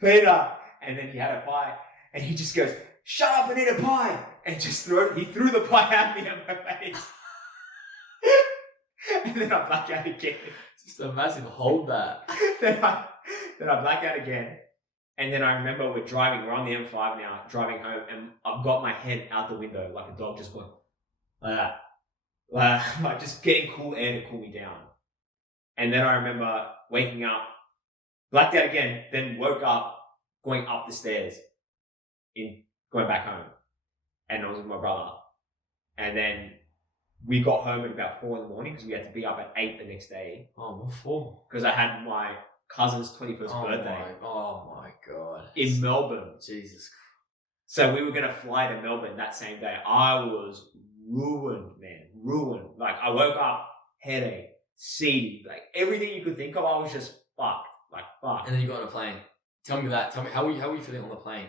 Peter. And then he had a pie, and he just goes, shut up and eat a pie. And he threw the pie at me in my face. And then I black out again. Just a massive hold that. then I black out again. And then I remember we're on the M5 now, driving home, and I've got my head out the window like a dog, just going like that. Like just getting cool air to cool me down. And then I remember waking up, blacked out again, then woke up, going up the stairs, going back home. And I was with my brother. And then we got home at about 4 a.m. because we had to be up at 8 the next day. Oh, what for? Because I had my cousin's 21st birthday. Oh my God. In Melbourne. Jesus. So we were going to fly to Melbourne that same day. I was ruined, man. Ruined. Like, I woke up, headache, seedy, like everything you could think of, I was just fucked. Like, fuck. And then you got on a plane. Tell me that. Tell me, how were you feeling on the plane?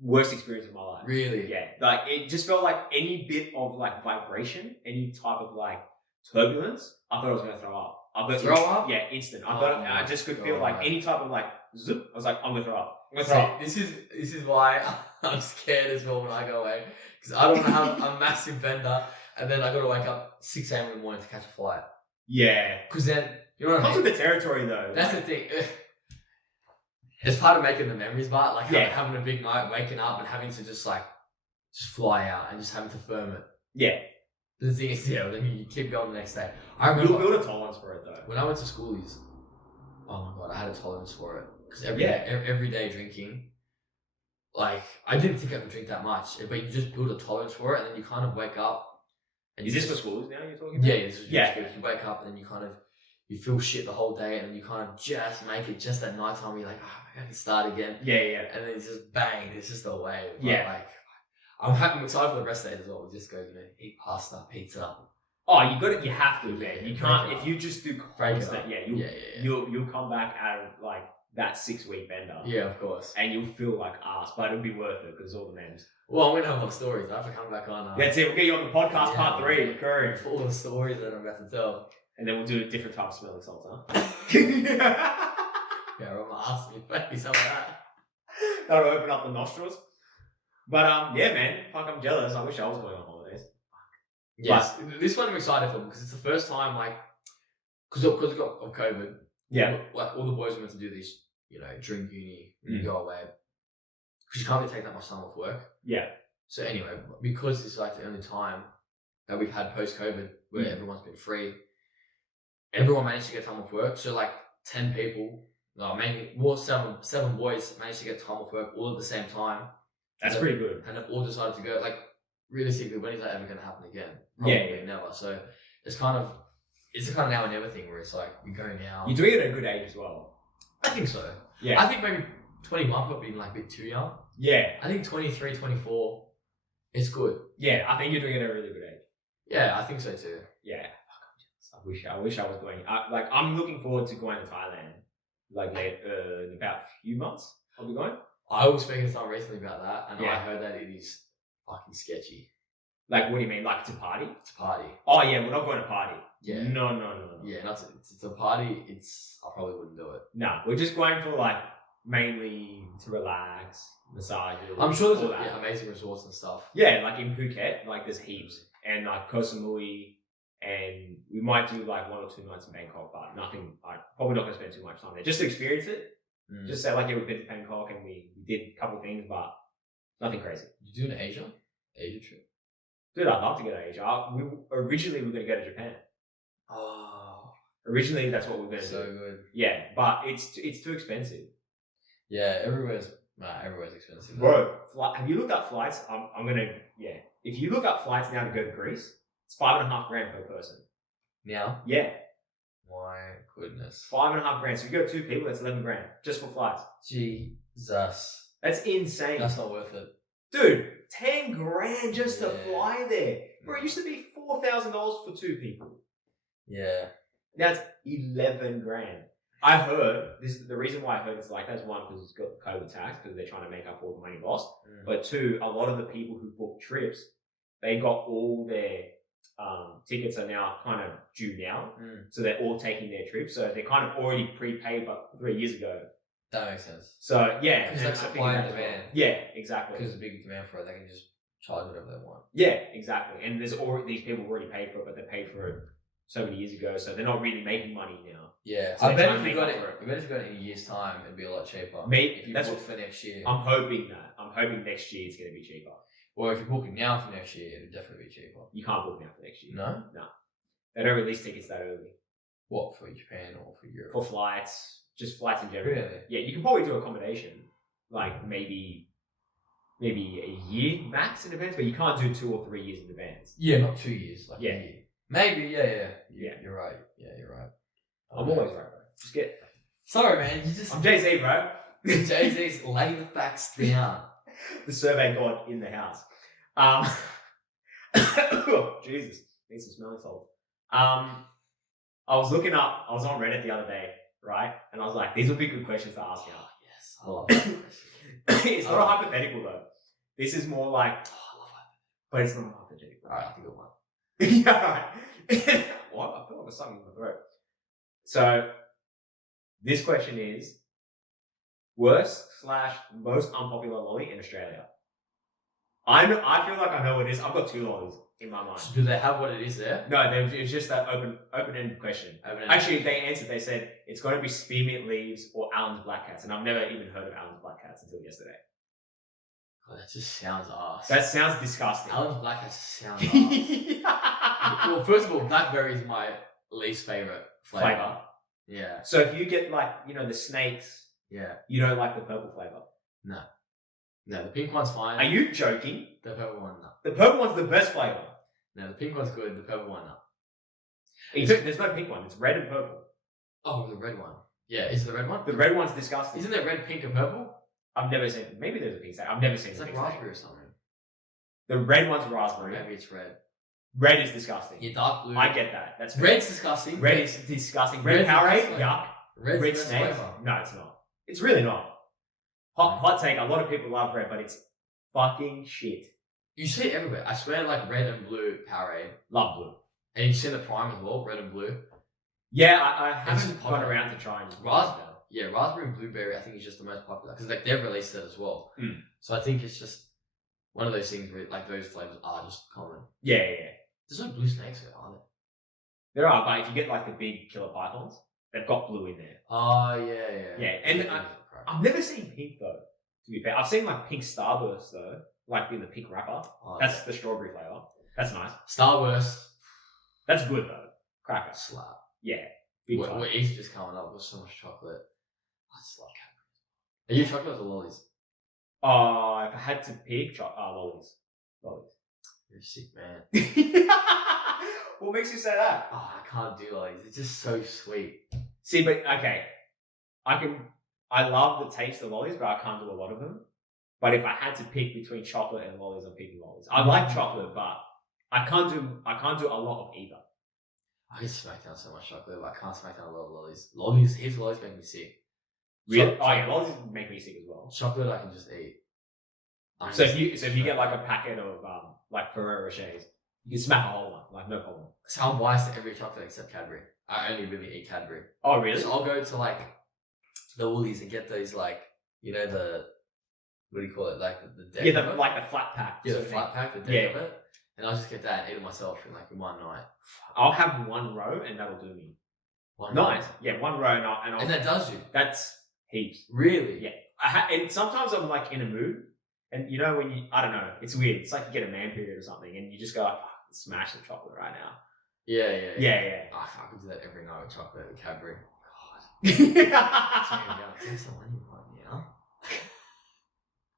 Worst experience of my life. Really? Yeah. Like, it just felt like any bit of, like, vibration, any type of, like, turbulence, I thought I was going to throw up. Throw up? Yeah, instant. I just could feel, like, any type of, like, zip. I was like, I'm going to throw up. I'm going to throw up. This is why I'm scared as well when I go away. Because I don't have a massive bender, and then I got to wake up 6 a.m. in the morning to catch a flight. Yeah. Because then, you know what I mean? Comes with the territory, though. That's the thing. It's part of making the memories, but like having a big night, waking up and having to just fly out and just having to firm it. Yeah. The thing is, yeah, then you keep going the next day. I remember You'll build a tolerance for it though. when I went to schoolies. Oh my god, I had a tolerance for it because Yeah. every day drinking. Like I didn't think I could drink that much, but you just build a tolerance for it, and then you kind of wake up. And Is you this for just, schools now you're talking about? Yeah, this is Yeah. schools. You wake up and then you feel shit the whole day, and then you kind of just make it just at night time. You're like, I can start again. Yeah. And then it's just bang, it's just a wave. Yeah. Like, I'm excited for the rest of the day as well. We just go, eat pasta, pizza. Oh, you got it. You have to, man. You Break can't it if you just do Break it constant. up. Yeah, you'll come back out of like that 6-week bender. Yeah, of course. And you'll feel like ass, but it'll be worth it because all the memes. Well, I'm gonna have more stories. I have to come back on. That's it. We'll get you on the podcast part 3, recurring. For all the stories that I'm about to tell. And then we'll do a different type of smelling salts, huh? Yeah, I'm asking you maybe some of that. That'll open up the nostrils. But yeah, man, fuck, I'm jealous. I wish I was going on holidays. Yes, this one I'm excited for because it's the first time, like, because of COVID. Yeah. Like all the boys are meant to do this, during uni when you go away, because you can't really take that much time off work. Yeah. So anyway, because this is like the only time that we've had post-COVID where everyone's been free, everyone managed to get time off work. So like 10 people, seven boys managed to get time off work all at the same time. That's pretty good. And they've all decided to go. Like, realistically, when is that ever going to happen again? Yeah. Never. So it's a kind of now and never thing where it's like, we go now. You're doing it at a good age as well. I think so. Yeah. I think maybe 21 would be like a bit too young. Yeah. I think 23, 24, it's good. Yeah, I think you're doing it at a really good age. Yeah, I think so too. Yeah. I wish I was going. I'm looking forward to going to Thailand. Like in about a few months, I'll be going. I was speaking to someone recently about that, and Yeah. I heard that it is fucking sketchy. Like, what do you mean? Like to party? To party. Oh yeah, we're not going to party. Yeah. No. Yeah, it's a party. I probably wouldn't do it. No, we're just going for like mainly to relax, massages. I'm sure all there's that. amazing resorts and stuff. Yeah, like in Phuket, like there's heaps, and like Koh Samui, and we might do like 1 or 2 nights in Bangkok, but nothing. Like probably not gonna spend too much time there just to experience it. Just say like, yeah, we've been to Bangkok and we did a couple of things, but nothing crazy. You do an Asia trip? Dude, I'd love to go to Asia. We originally were gonna go to Japan. Oh, Originally, that's what we were gonna so do. good. Yeah, but it's too expensive. Yeah, everywhere's expensive. Bro, have you looked up flights? If you look up flights now to go to Greece, it's $5.5 grand per person. Now? Yeah, My goodness. $5.5 grand. So if you go 2 people, that's 11 grand just for flights. Jesus. That's insane. That's not worth it. Dude, 10 grand just to Yeah. fly there. Bro, it used to be $4,000 for 2 people. Yeah. Now it's 11 grand. I heard the reason why I heard it's like that's one because it's got COVID tax because they're trying to make up all the money lost. But 2, a lot of the people who book trips, they got all their tickets are now kind of due now, so they're all taking their trips. So they're kind of already prepaid, but 3 years ago. That makes sense. So yeah, Because and that's I think supply and that as well. demand. Yeah, exactly. Because there's a big demand for it, they can just charge whatever they want. Yeah, exactly. And there's already these people have already paid for it, but they paid for it so many years ago, so they're not really making money now. Yeah, So I they're bet trying if to you make got up it, for it. I bet if you got it in a year's time, it'd be a lot cheaper. Mate, if you that's book what- for next year. I'm hoping that. I'm hoping next year it's going to be cheaper. Or if you're booking now for next year, it'd definitely be cheaper. You can't book now for next year. No? They don't release tickets that early. What, for Japan or for Europe? For flights, just flights in general. Really? Yeah, you can probably do accommodation, like maybe a year max in advance, but you can't do 2 or 3 years in advance. Yeah, not 2 years. Like Yeah. a year. Maybe, yeah. Yeah. You're right. Yeah, you're right. I'm always right, bro. Just get. Sorry, man. You just. I'm Jay-Z, bro. Jay-Z's laying the facts down. The survey god in the house. Jesus, need some smelling salts. I was on Reddit the other day, right? And I was like, these would be good questions to ask now. Yes, I love that. It's not a hypothetical though. This is more like, I love that. but it's not a hypothetical. Alright, I think of one. Yeah, right. What? I feel like there's something in my throat. So, this question is, worst/most unpopular lolly in Australia? I feel like I know what it is. I've got 2 lollies in my mind. So do they have what it is there? No, it's just that open-ended question. Actually, they answered. They said it's going to be spearmint leaves or Allen's black cats, and I've never even heard of Allen's black cats until yesterday. God, that just sounds ass. That sounds disgusting. Allen's black has sounds ass. Well, first of all, blackberry is my least favorite flavor. Yeah. So if you get like, the snakes, you don't like the purple flavor. No, the pink one's fine. Are you joking? The purple one, no. The purple one's the best flavor. No, the pink one's good. The purple one, no. There's no pink one. It's red and purple. Oh, the red one. Yeah, is it the red one? The red one's disgusting. Isn't it red, pink, and purple? I've never seen. Maybe there's a pink snake. I've never seen. It's a like pink raspberry snake. or something. The red one's raspberry. Maybe it's red. Red is disgusting. Yeah, dark blue. I get that. That's fair. Red's disgusting. Red is disgusting. Red Red's the Powerade, best flavor. yuck. Red's Red the best snakes, flavor. no, it's not. It's really not. Hot take. A lot of people love red, but it's fucking shit. You see it everywhere. I swear, like red and blue Powerade. Love blue. And you see the prime as well, red and blue. Yeah, I haven't just got popular. around to trying. Yeah, raspberry and blueberry I think is just the most popular because like they've released it as well. Mm. So I think it's just one of those things where like those flavors are just common. Yeah. There's no blue snakes there, are there? There are, but if you get like the big killer pythons, they've got blue in there. Oh yeah. Yeah, and I've never seen pink though. To be fair, I've seen like pink Starburst though, like in the pink wrapper. Oh, That's the strawberry flavor. That's nice. Starburst. That's good though. Cracker. Slap. Yeah. Big time. We're easy just coming up with so much chocolate. I just love Cadbury. Are you chocolate or lollies? If I had to pick, lollies. Lollies. You're a sick man. What makes you say that? Oh, I can't do lollies. It's just so sweet. See, but okay, I love the taste of lollies, but I can't do a lot of them. But if I had to pick between chocolate and lollies, I'm picking lollies. I like chocolate, but I can't do a lot of either. I can smack down so much chocolate, but I can't smack down a lot of lollies. Here's lollies make me sick. Really? Lollies make me sick as well. Chocolate I can just eat. So if you get like a packet of like Ferrero Rochers, you can smack a whole one, like no problem. So I'm biased to every chocolate except Cadbury. I only really eat Cadbury. Oh really? So I'll go to like the Woolies and get those like the what do you call it, like the deck of it? Like the flat pack. Yeah, the flat pack, the deck of it. And I'll just get that and eat it myself in like one night. I'll have one row and that'll do me. Nice. Yeah, one row and that does you. That's heaps. Really? Yeah. And sometimes I'm like in a mood, and when you, I don't know, it's weird. It's like you get a man period or something, and you just go like, smash the chocolate right now. Yeah. Oh, I could do that every night with chocolate and Cadbury. God.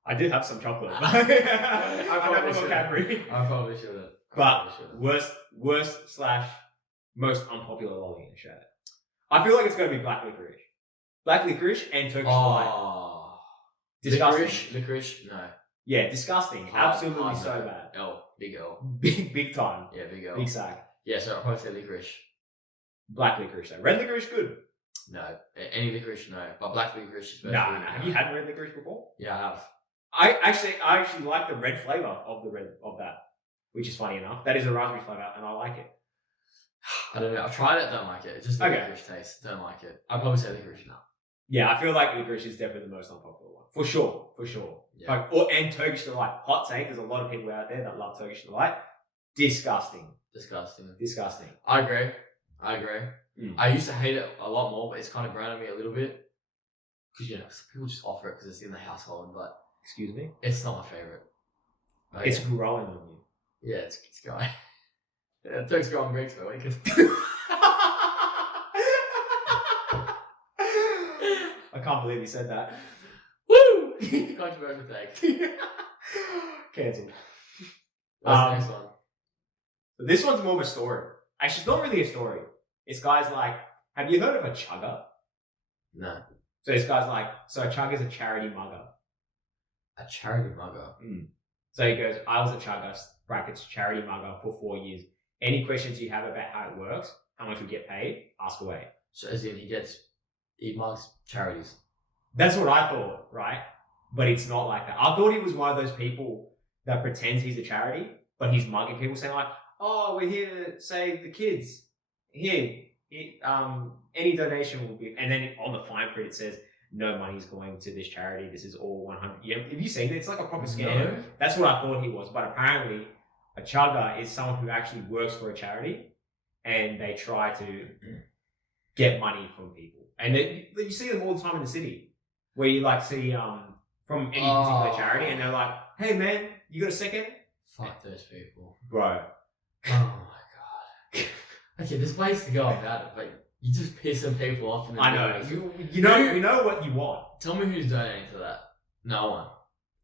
I did have some chocolate. I probably should. Cadbury. I probably should have. But worst / most unpopular lolly in Australia. I feel like it's going to be black licorice. Black licorice and Turkish delight. Disgusting. Licorice, no. Yeah, disgusting. Absolutely so bad. Big L. Big time. Yeah, big L. Big sack. Yeah, so I'll probably say licorice. Black licorice though. Red licorice good. No. Any licorice, no. But black licorice especially. Nah. Have you had red licorice before? Yeah, I have. I actually like the red flavour of that, which is funny enough. That is a raspberry flavour, and I like it. I don't know. I've tried it. Don't like it. It's just the licorice taste. Don't like it. I'd probably say licorice now. Yeah, I feel like licorice is definitely the most unpopular one for sure. Yeah. And Turkish delight. Hot take. There's a lot of people out there that love Turkish delight. Disgusting. I agree. I used to hate it a lot more, but it's kind of grown on me a little bit. Because people just offer it because it's in the household, but excuse me, it's not my favorite. It's growing on you. Yeah, it's going. Yeah, Turks growing Greeks though. I can't believe you said that. Woo! Controversial take. Cancelled. What's the next one? This one's more of a story. Actually, it's not really a story. It's guys like, have you heard of a chugger? No. So this guy's like, so a chugger is a charity mugger. A charity mugger? So he goes, I was a chugger, brackets, charity mugger for 4 years. Any questions you have about how it works, how much we get paid, ask away. So as in he mugs charities. That's what I thought, right? But it's not like that. I thought he was one of those people that pretends he's a charity, but he's mugging people saying like, oh, we're here to save the kids. Here, any donation will be, and then on the fine print it says, no money's going to this charity. This is all 100. Yeah, have you seen it? It's like a proper scam. No. That's what I thought he was. But apparently, a chugger is someone who actually works for a charity, and they try to get money from people. And you see them all the time in the city, where you like see from any particular charity, and they're like, "Hey man, you got a second?" Fuck those people, bro. Oh my god. Okay, there's ways to go about it, but you just pissing people off in the I know. videos. You know what you want. Tell me who's donating to that. No one.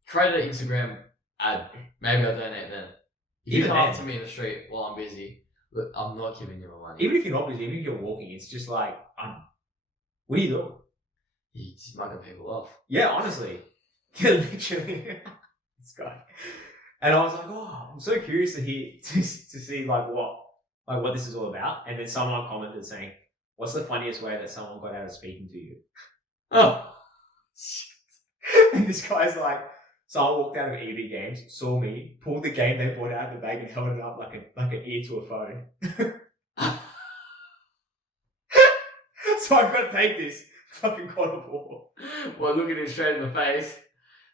Create an Instagram ad. Maybe I'll donate then. If you Even come up then. to me in the street while I'm busy, look, I'm not giving you my money. Even if you're not busy, even if you're walking, it's just like, what are you doing? You're just mugging people off. Yeah, honestly. Literally. This guy. And I was like, oh, I'm so curious to hear, to see like what this is all about. And then someone commented saying, what's the funniest way that someone got out of speaking to you? Oh, shit. And this guy's like, someone walked out of EV Games, saw me, pulled the game they bought out of the bag and held it up like an ear to a phone. So I've got to take this fucking God of War. Well, looking him straight in the face.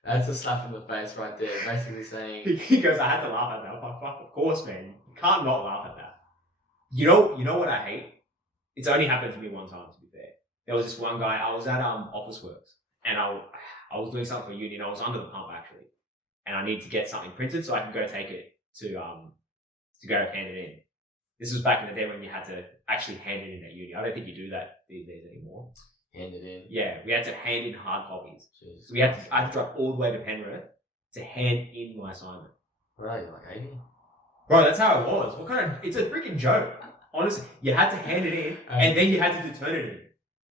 That's a slap in the face right there. Basically saying, He goes, I had to laugh at that. I'm like, fuck, of course, man. You can't not laugh at that. You know what I hate? It's only happened to me one time, to be fair. There was this one guy, I was at Office Works, and I was doing something for uni, and I was under the pump, actually. And I need to get something printed so I can go take it to go hand it in. This was back in the day when you had to actually hand it in at uni. I don't think you do that these days anymore. hand it in. Yeah, we had to hand in hard copies. Jeez. So I had to drive all the way to Penrith to hand in my assignment. What are you, like 80? Bro, that's how it was. It's a freaking joke. Honestly, you had to hand it in, and then you had to do Turnitin.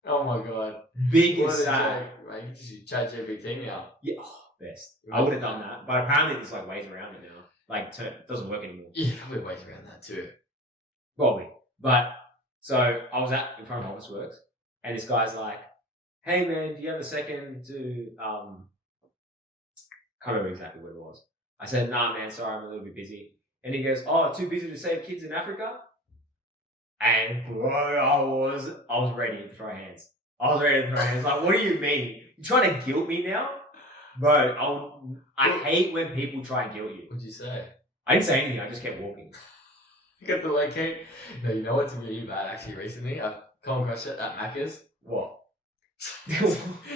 Oh my god. Big What and a sad. joke, mate. You just use ChatGPT now. Yeah, best. I would have done that, but apparently there's like ways around it now. Like, it doesn't work anymore. Yeah, probably ways around that too. Probably. But, so, I was in front of Office Works, and this guy's like, hey man, do you have a second to, can't remember exactly what it was. I said, nah man, sorry, I'm a little bit busy. And he goes, oh, too busy to save kids in Africa? And bro, I was ready to throw hands. Like, what do you mean? You trying to guilt me now? Bro, I hate when people try and guilt you. What'd you say? I didn't say anything, I just kept walking. You got the locate. No, you know what's really bad actually recently? I've come across it at Macca's. What?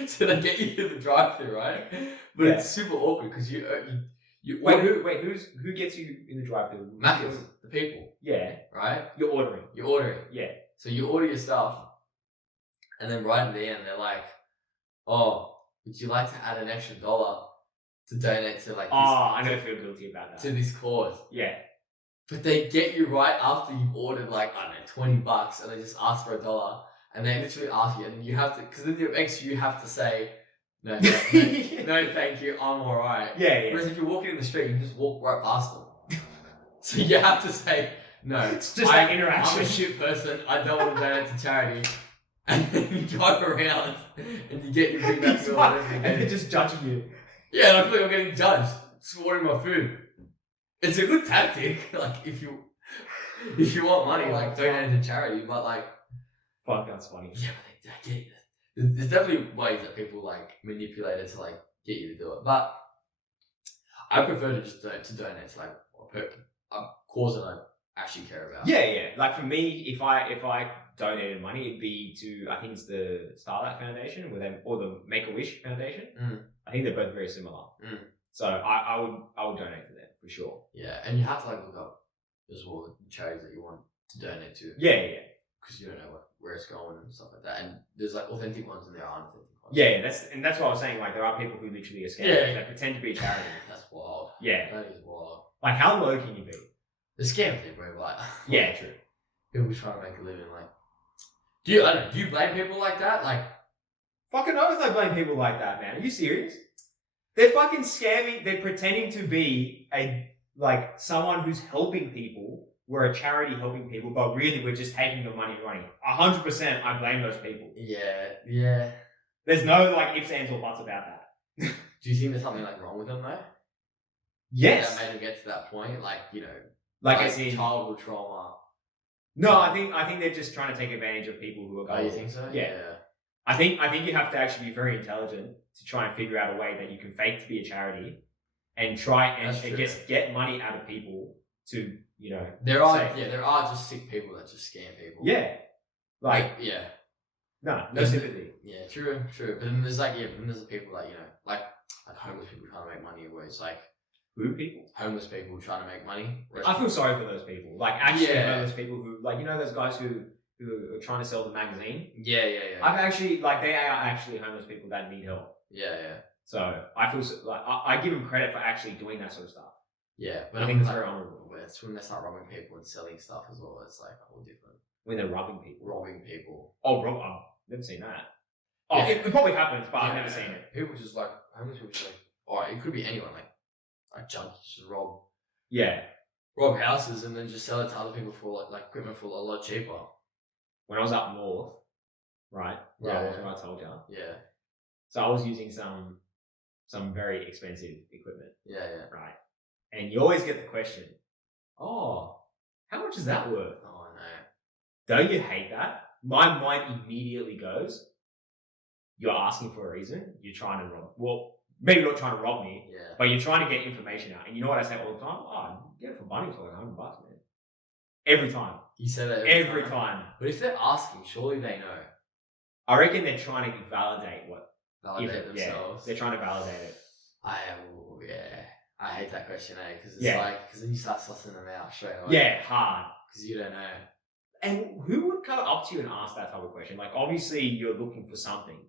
So they get you to the drive-thru, right? But it's super awkward because you who gets you in the drive-thru? Macca's, the people. Yeah. Right? You're ordering. You're ordering. Yeah. So you order your stuff, and then right at the end they're like, "Oh, would you like to add an extra $1 to donate to like?" I never feel guilty about that. To this cause. Yeah. But they get you right after you've ordered like I don't know $20, and they just ask for $1, and they literally ask you, and then you have to, because then it makes you have to say, no, thank you, I'm alright. Yeah. Whereas if you're walking in the street, you can just walk right past them. So you have to say, no, it's just like interaction. I'm a shit person, I don't want to donate to charity. And then you drive around and you get your big back meal and they're just judging you. Yeah, and I feel like I'm getting judged. Just ordering my food. It's a good tactic, like if you want money, like donate to charity, but like, fuck, that's funny. yeah, but they get there's definitely ways that people like manipulate it to like get you to do it, but I prefer to just donate to like a cause that I actually care about. Yeah. Like for me, if I donated money, it'd be to, I think it's the Starlight Foundation or the Make-A-Wish Foundation. I think they're both very similar. So I would donate to them for sure. Yeah, and you have to like look up as well the charities that you want to donate to. Yeah. Because you don't know where it's going and stuff like that. And there's like authentic ones and there are unauthentic ones. Yeah, that's what I was saying. Like there are people who literally are scammers. They pretend to be a charity. That's wild. Yeah. That is wild. Like how low can you be? The scam thing, bro. Like, yeah, true. People trying to make a living. Like, do you blame people like that? Like, fucking knows I blame people like that, man. Are you serious? They're fucking scamming. They're pretending to be someone who's helping people. We're a charity helping people, but really we're just taking your money and running. 100%, I blame those people. Yeah. There's no like ifs, ands, or buts about that. Do you think there's something like wrong with them though? Yes. That made them get to that point, like like I see childhood trauma. No, I think they're just trying to take advantage of people who are. Oh, you think so? Yeah. I think you have to actually be very intelligent to try and figure out a way that you can fake to be a charity, and try and get money out of people to. There are just sick people that just scam people. Yeah. No sympathy. Yeah, true. But then there's the people that, like homeless people trying to make money where it's like, Who people? Homeless people trying to make money. I feel sorry for those people. Like actually Yeah. homeless people who, like, you know, those guys who are trying to sell the magazine. Yeah. I've actually, like, they are actually homeless people that need help. Yeah. So I feel like I give them credit for actually doing that sort of stuff. Yeah, but I think it's very honourable. It's when they start robbing people and selling stuff as well. It's like a whole different. When they're robbing people. Robbing people. Oh, I've never seen that. Oh, Yeah. it probably happens, but I've never seen it. People just like homeless people just like, oh, it could be anyone, like junkies just rob houses and then just sell it to other people for like equipment for a lot cheaper. When I was up north, right, where I was when I told you. Yeah. So I was using some very expensive equipment. Yeah. Right. And you always get the question, oh, how much is that worth? Oh no. Don't you hate that? My mind immediately goes, you're asking for a reason. You're trying to rob. Well, maybe not trying to rob me, but you're trying to get information out. And you know what I say all the time? Oh, get it from Bunnings for like $100, man. Every time. You say that every time. But if they're asking, surely they know. I reckon they're trying to validate Validate themselves. Yeah, they're trying to validate it. I hate that question, because it's like, because then you start sussing them out straight away. Yeah, hard. Because you don't know. And who would come up to you and ask that type of question? Like, obviously, you're looking for something.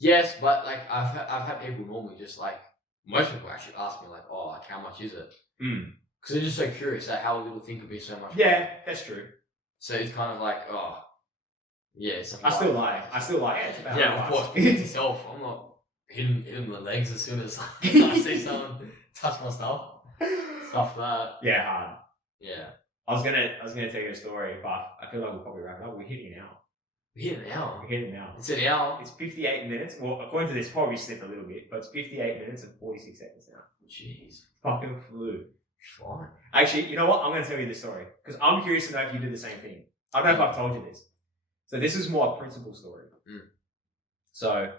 Yes, but like I've had people normally just like, most people actually ask me like, oh, like how much is it? Because they're just so curious at how a little thing could be so much. Yeah, money. that's true. So it's kind of like, oh, yeah. I still lie. It's about of course, protect yourself. I'm not hitting the legs as soon as I see someone touch my stuff. Stuff that. Yeah, hard. Yeah. I was gonna tell you a story, but I feel like we'll probably wrap it up. We're hitting an hour. We're hitting an hour. It's an hour. It's 58 minutes. Well, according to this, probably slipped a little bit, but it's 58 minutes and 46 seconds now. Jeez. Fucking flew. Fine. Actually, you know what? I'm going to tell you this story because I'm curious to know if you did the same thing. I don't know if I've told you this. So this is more a principal story. So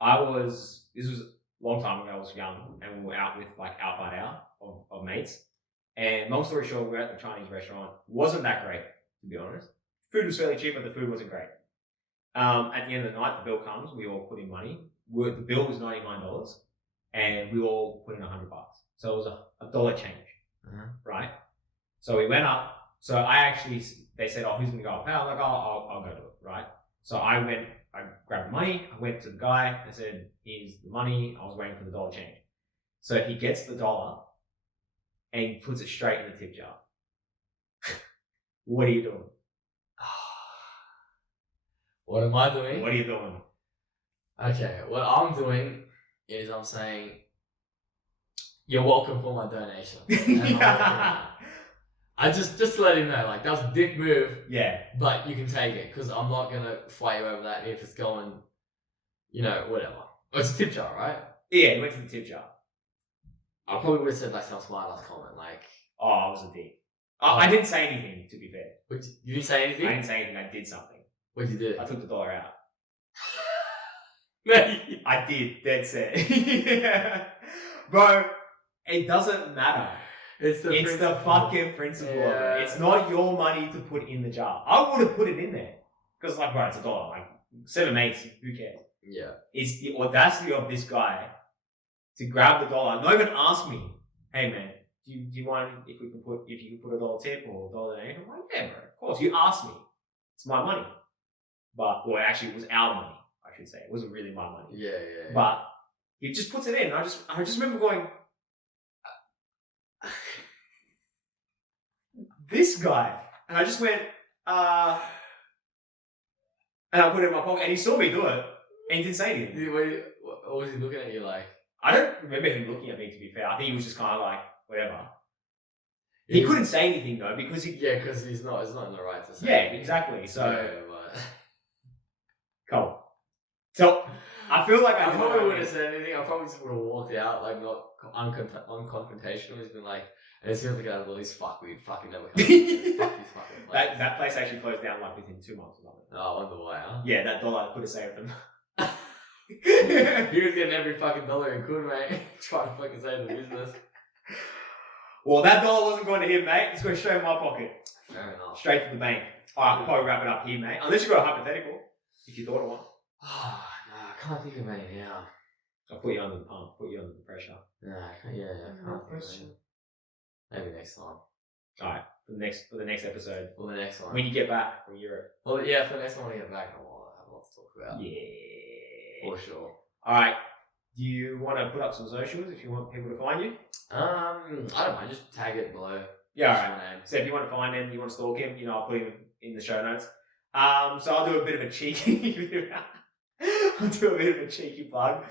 this was a long time ago. I was young and we were out with like out by hour of mates. And long story short, we were at the Chinese restaurant. It wasn't that great, to be honest. Food was fairly cheap, but the food wasn't great. At the end of the night, the bill comes. We all put in money. The bill was $99, and we all put in $100. So it was a dollar change, right? So we went up. So they said, "Oh, who's gonna go up?" I was like, "Oh, I'll go do it," right? So I grabbed the money. I went to the guy. I said, "Here's the money." I was waiting for the dollar change. So he gets the dollar and puts it straight in the tip jar. What are you doing? What am I doing? What are you doing? Okay, what I'm doing is I'm saying, you're welcome for my donation. I just to let him know, like, that was a dick move. Yeah. But you can take it, because I'm not going to fight you over that if it's going, whatever. Oh, it's a tip jar, right? Yeah, he went to the tip jar. I probably would have said, like, some smart ass comment, like... Oh, I was a dick. I didn't say anything, to be fair. You didn't say anything? I didn't say anything, I did something. What did you do? I took the dollar out. No, I did, dead set. Yeah. Bro, it doesn't matter. It's the fucking principle of it. It's not your money to put in the jar. I would have put it in there. Because, like, bro, it's $1. Like, 7 mates, who cares? Yeah. It's the audacity of this guy to grab the dollar, not even ask me, "Hey, man, do you want, if you can put $1 tip or $1 donation?" I'm like, "Yeah, bro, of course, you asked me. It's my money." Actually, it was our money, I should say. It wasn't really my money. Yeah. But he just puts it in. And I just remember going, this guy. And I just went, and I put it in my pocket. And he saw me do it. And he didn't say anything. What was he looking at you like? I don't remember him looking at me, to be fair. I think he was just kind of like, whatever. He couldn't say anything, though, because because he's not in the right to say anything. Exactly. So... Yeah, but... Cool. So, I feel like I probably wouldn't have said anything. I probably just would have walked out, like, not unconfrontational. He's been like, and as soon as I get out of all this fucking never comes. Fuck this fucking place. That place actually closed down like within 2 months or something. Oh, I wonder why, huh? Yeah, that dollar could have saved them. He was getting every fucking dollar he could, mate. Trying to fucking save the business. Well, that dollar wasn't going to him, mate. It's going straight in my pocket. Fair enough. Straight to the bank. Alright, we'll probably wrap it up here, mate. Unless you got a hypothetical, if you thought of one. No, I can't think of any now. I'll put you under the pump, put you under the pressure. Nah, I can't think of it. Maybe next time. Alright, for the next episode. For the next one. When you get back from Europe. Well, yeah, for the next one when I get back, I'll have a lot to talk about. Yeah. For sure. Alright. Do you want to put up some socials if you want people to find you? I don't mind. Just tag it below. Yeah, alright. So if you want to find him, you want to stalk him, I'll put him in the show notes. So I'll do a bit of a cheeky plug.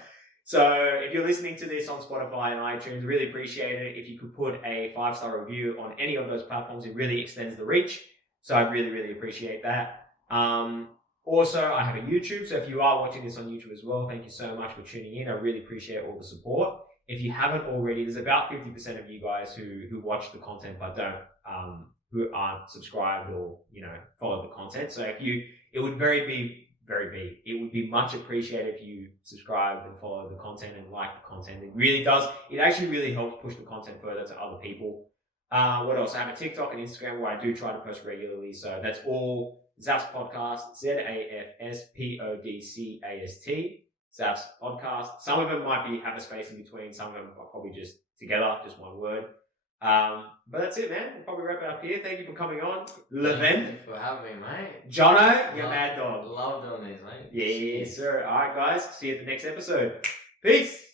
So if you're listening to this on Spotify and iTunes, really appreciate it. If you could put a 5-star review on any of those platforms, it really extends the reach. So I'd really, really appreciate that. Also, I have a YouTube. So if you are watching this on YouTube as well, thank you so much for tuning in. I really appreciate all the support. If you haven't already, there's about 50% of you guys who watch the content but don't, who aren't subscribed or, follow the content. So it would be much appreciated if you subscribe and follow the content and like the content. It really does. It actually really helps push the content further to other people. What else? I have a TikTok and Instagram where I do try to post regularly. So that's all Zafs Podcast, ZAFS Zafs Podcast. Some of them might have a space in between. Some of them are probably just together, just one word. But that's it, man. We'll probably wrap it up here. Thank you for coming on. Levent. Thank you for having me, mate. Jono, you're mad dog. Love doing these, mate. Yes, sir. Alright, guys. See you at the next episode. Peace.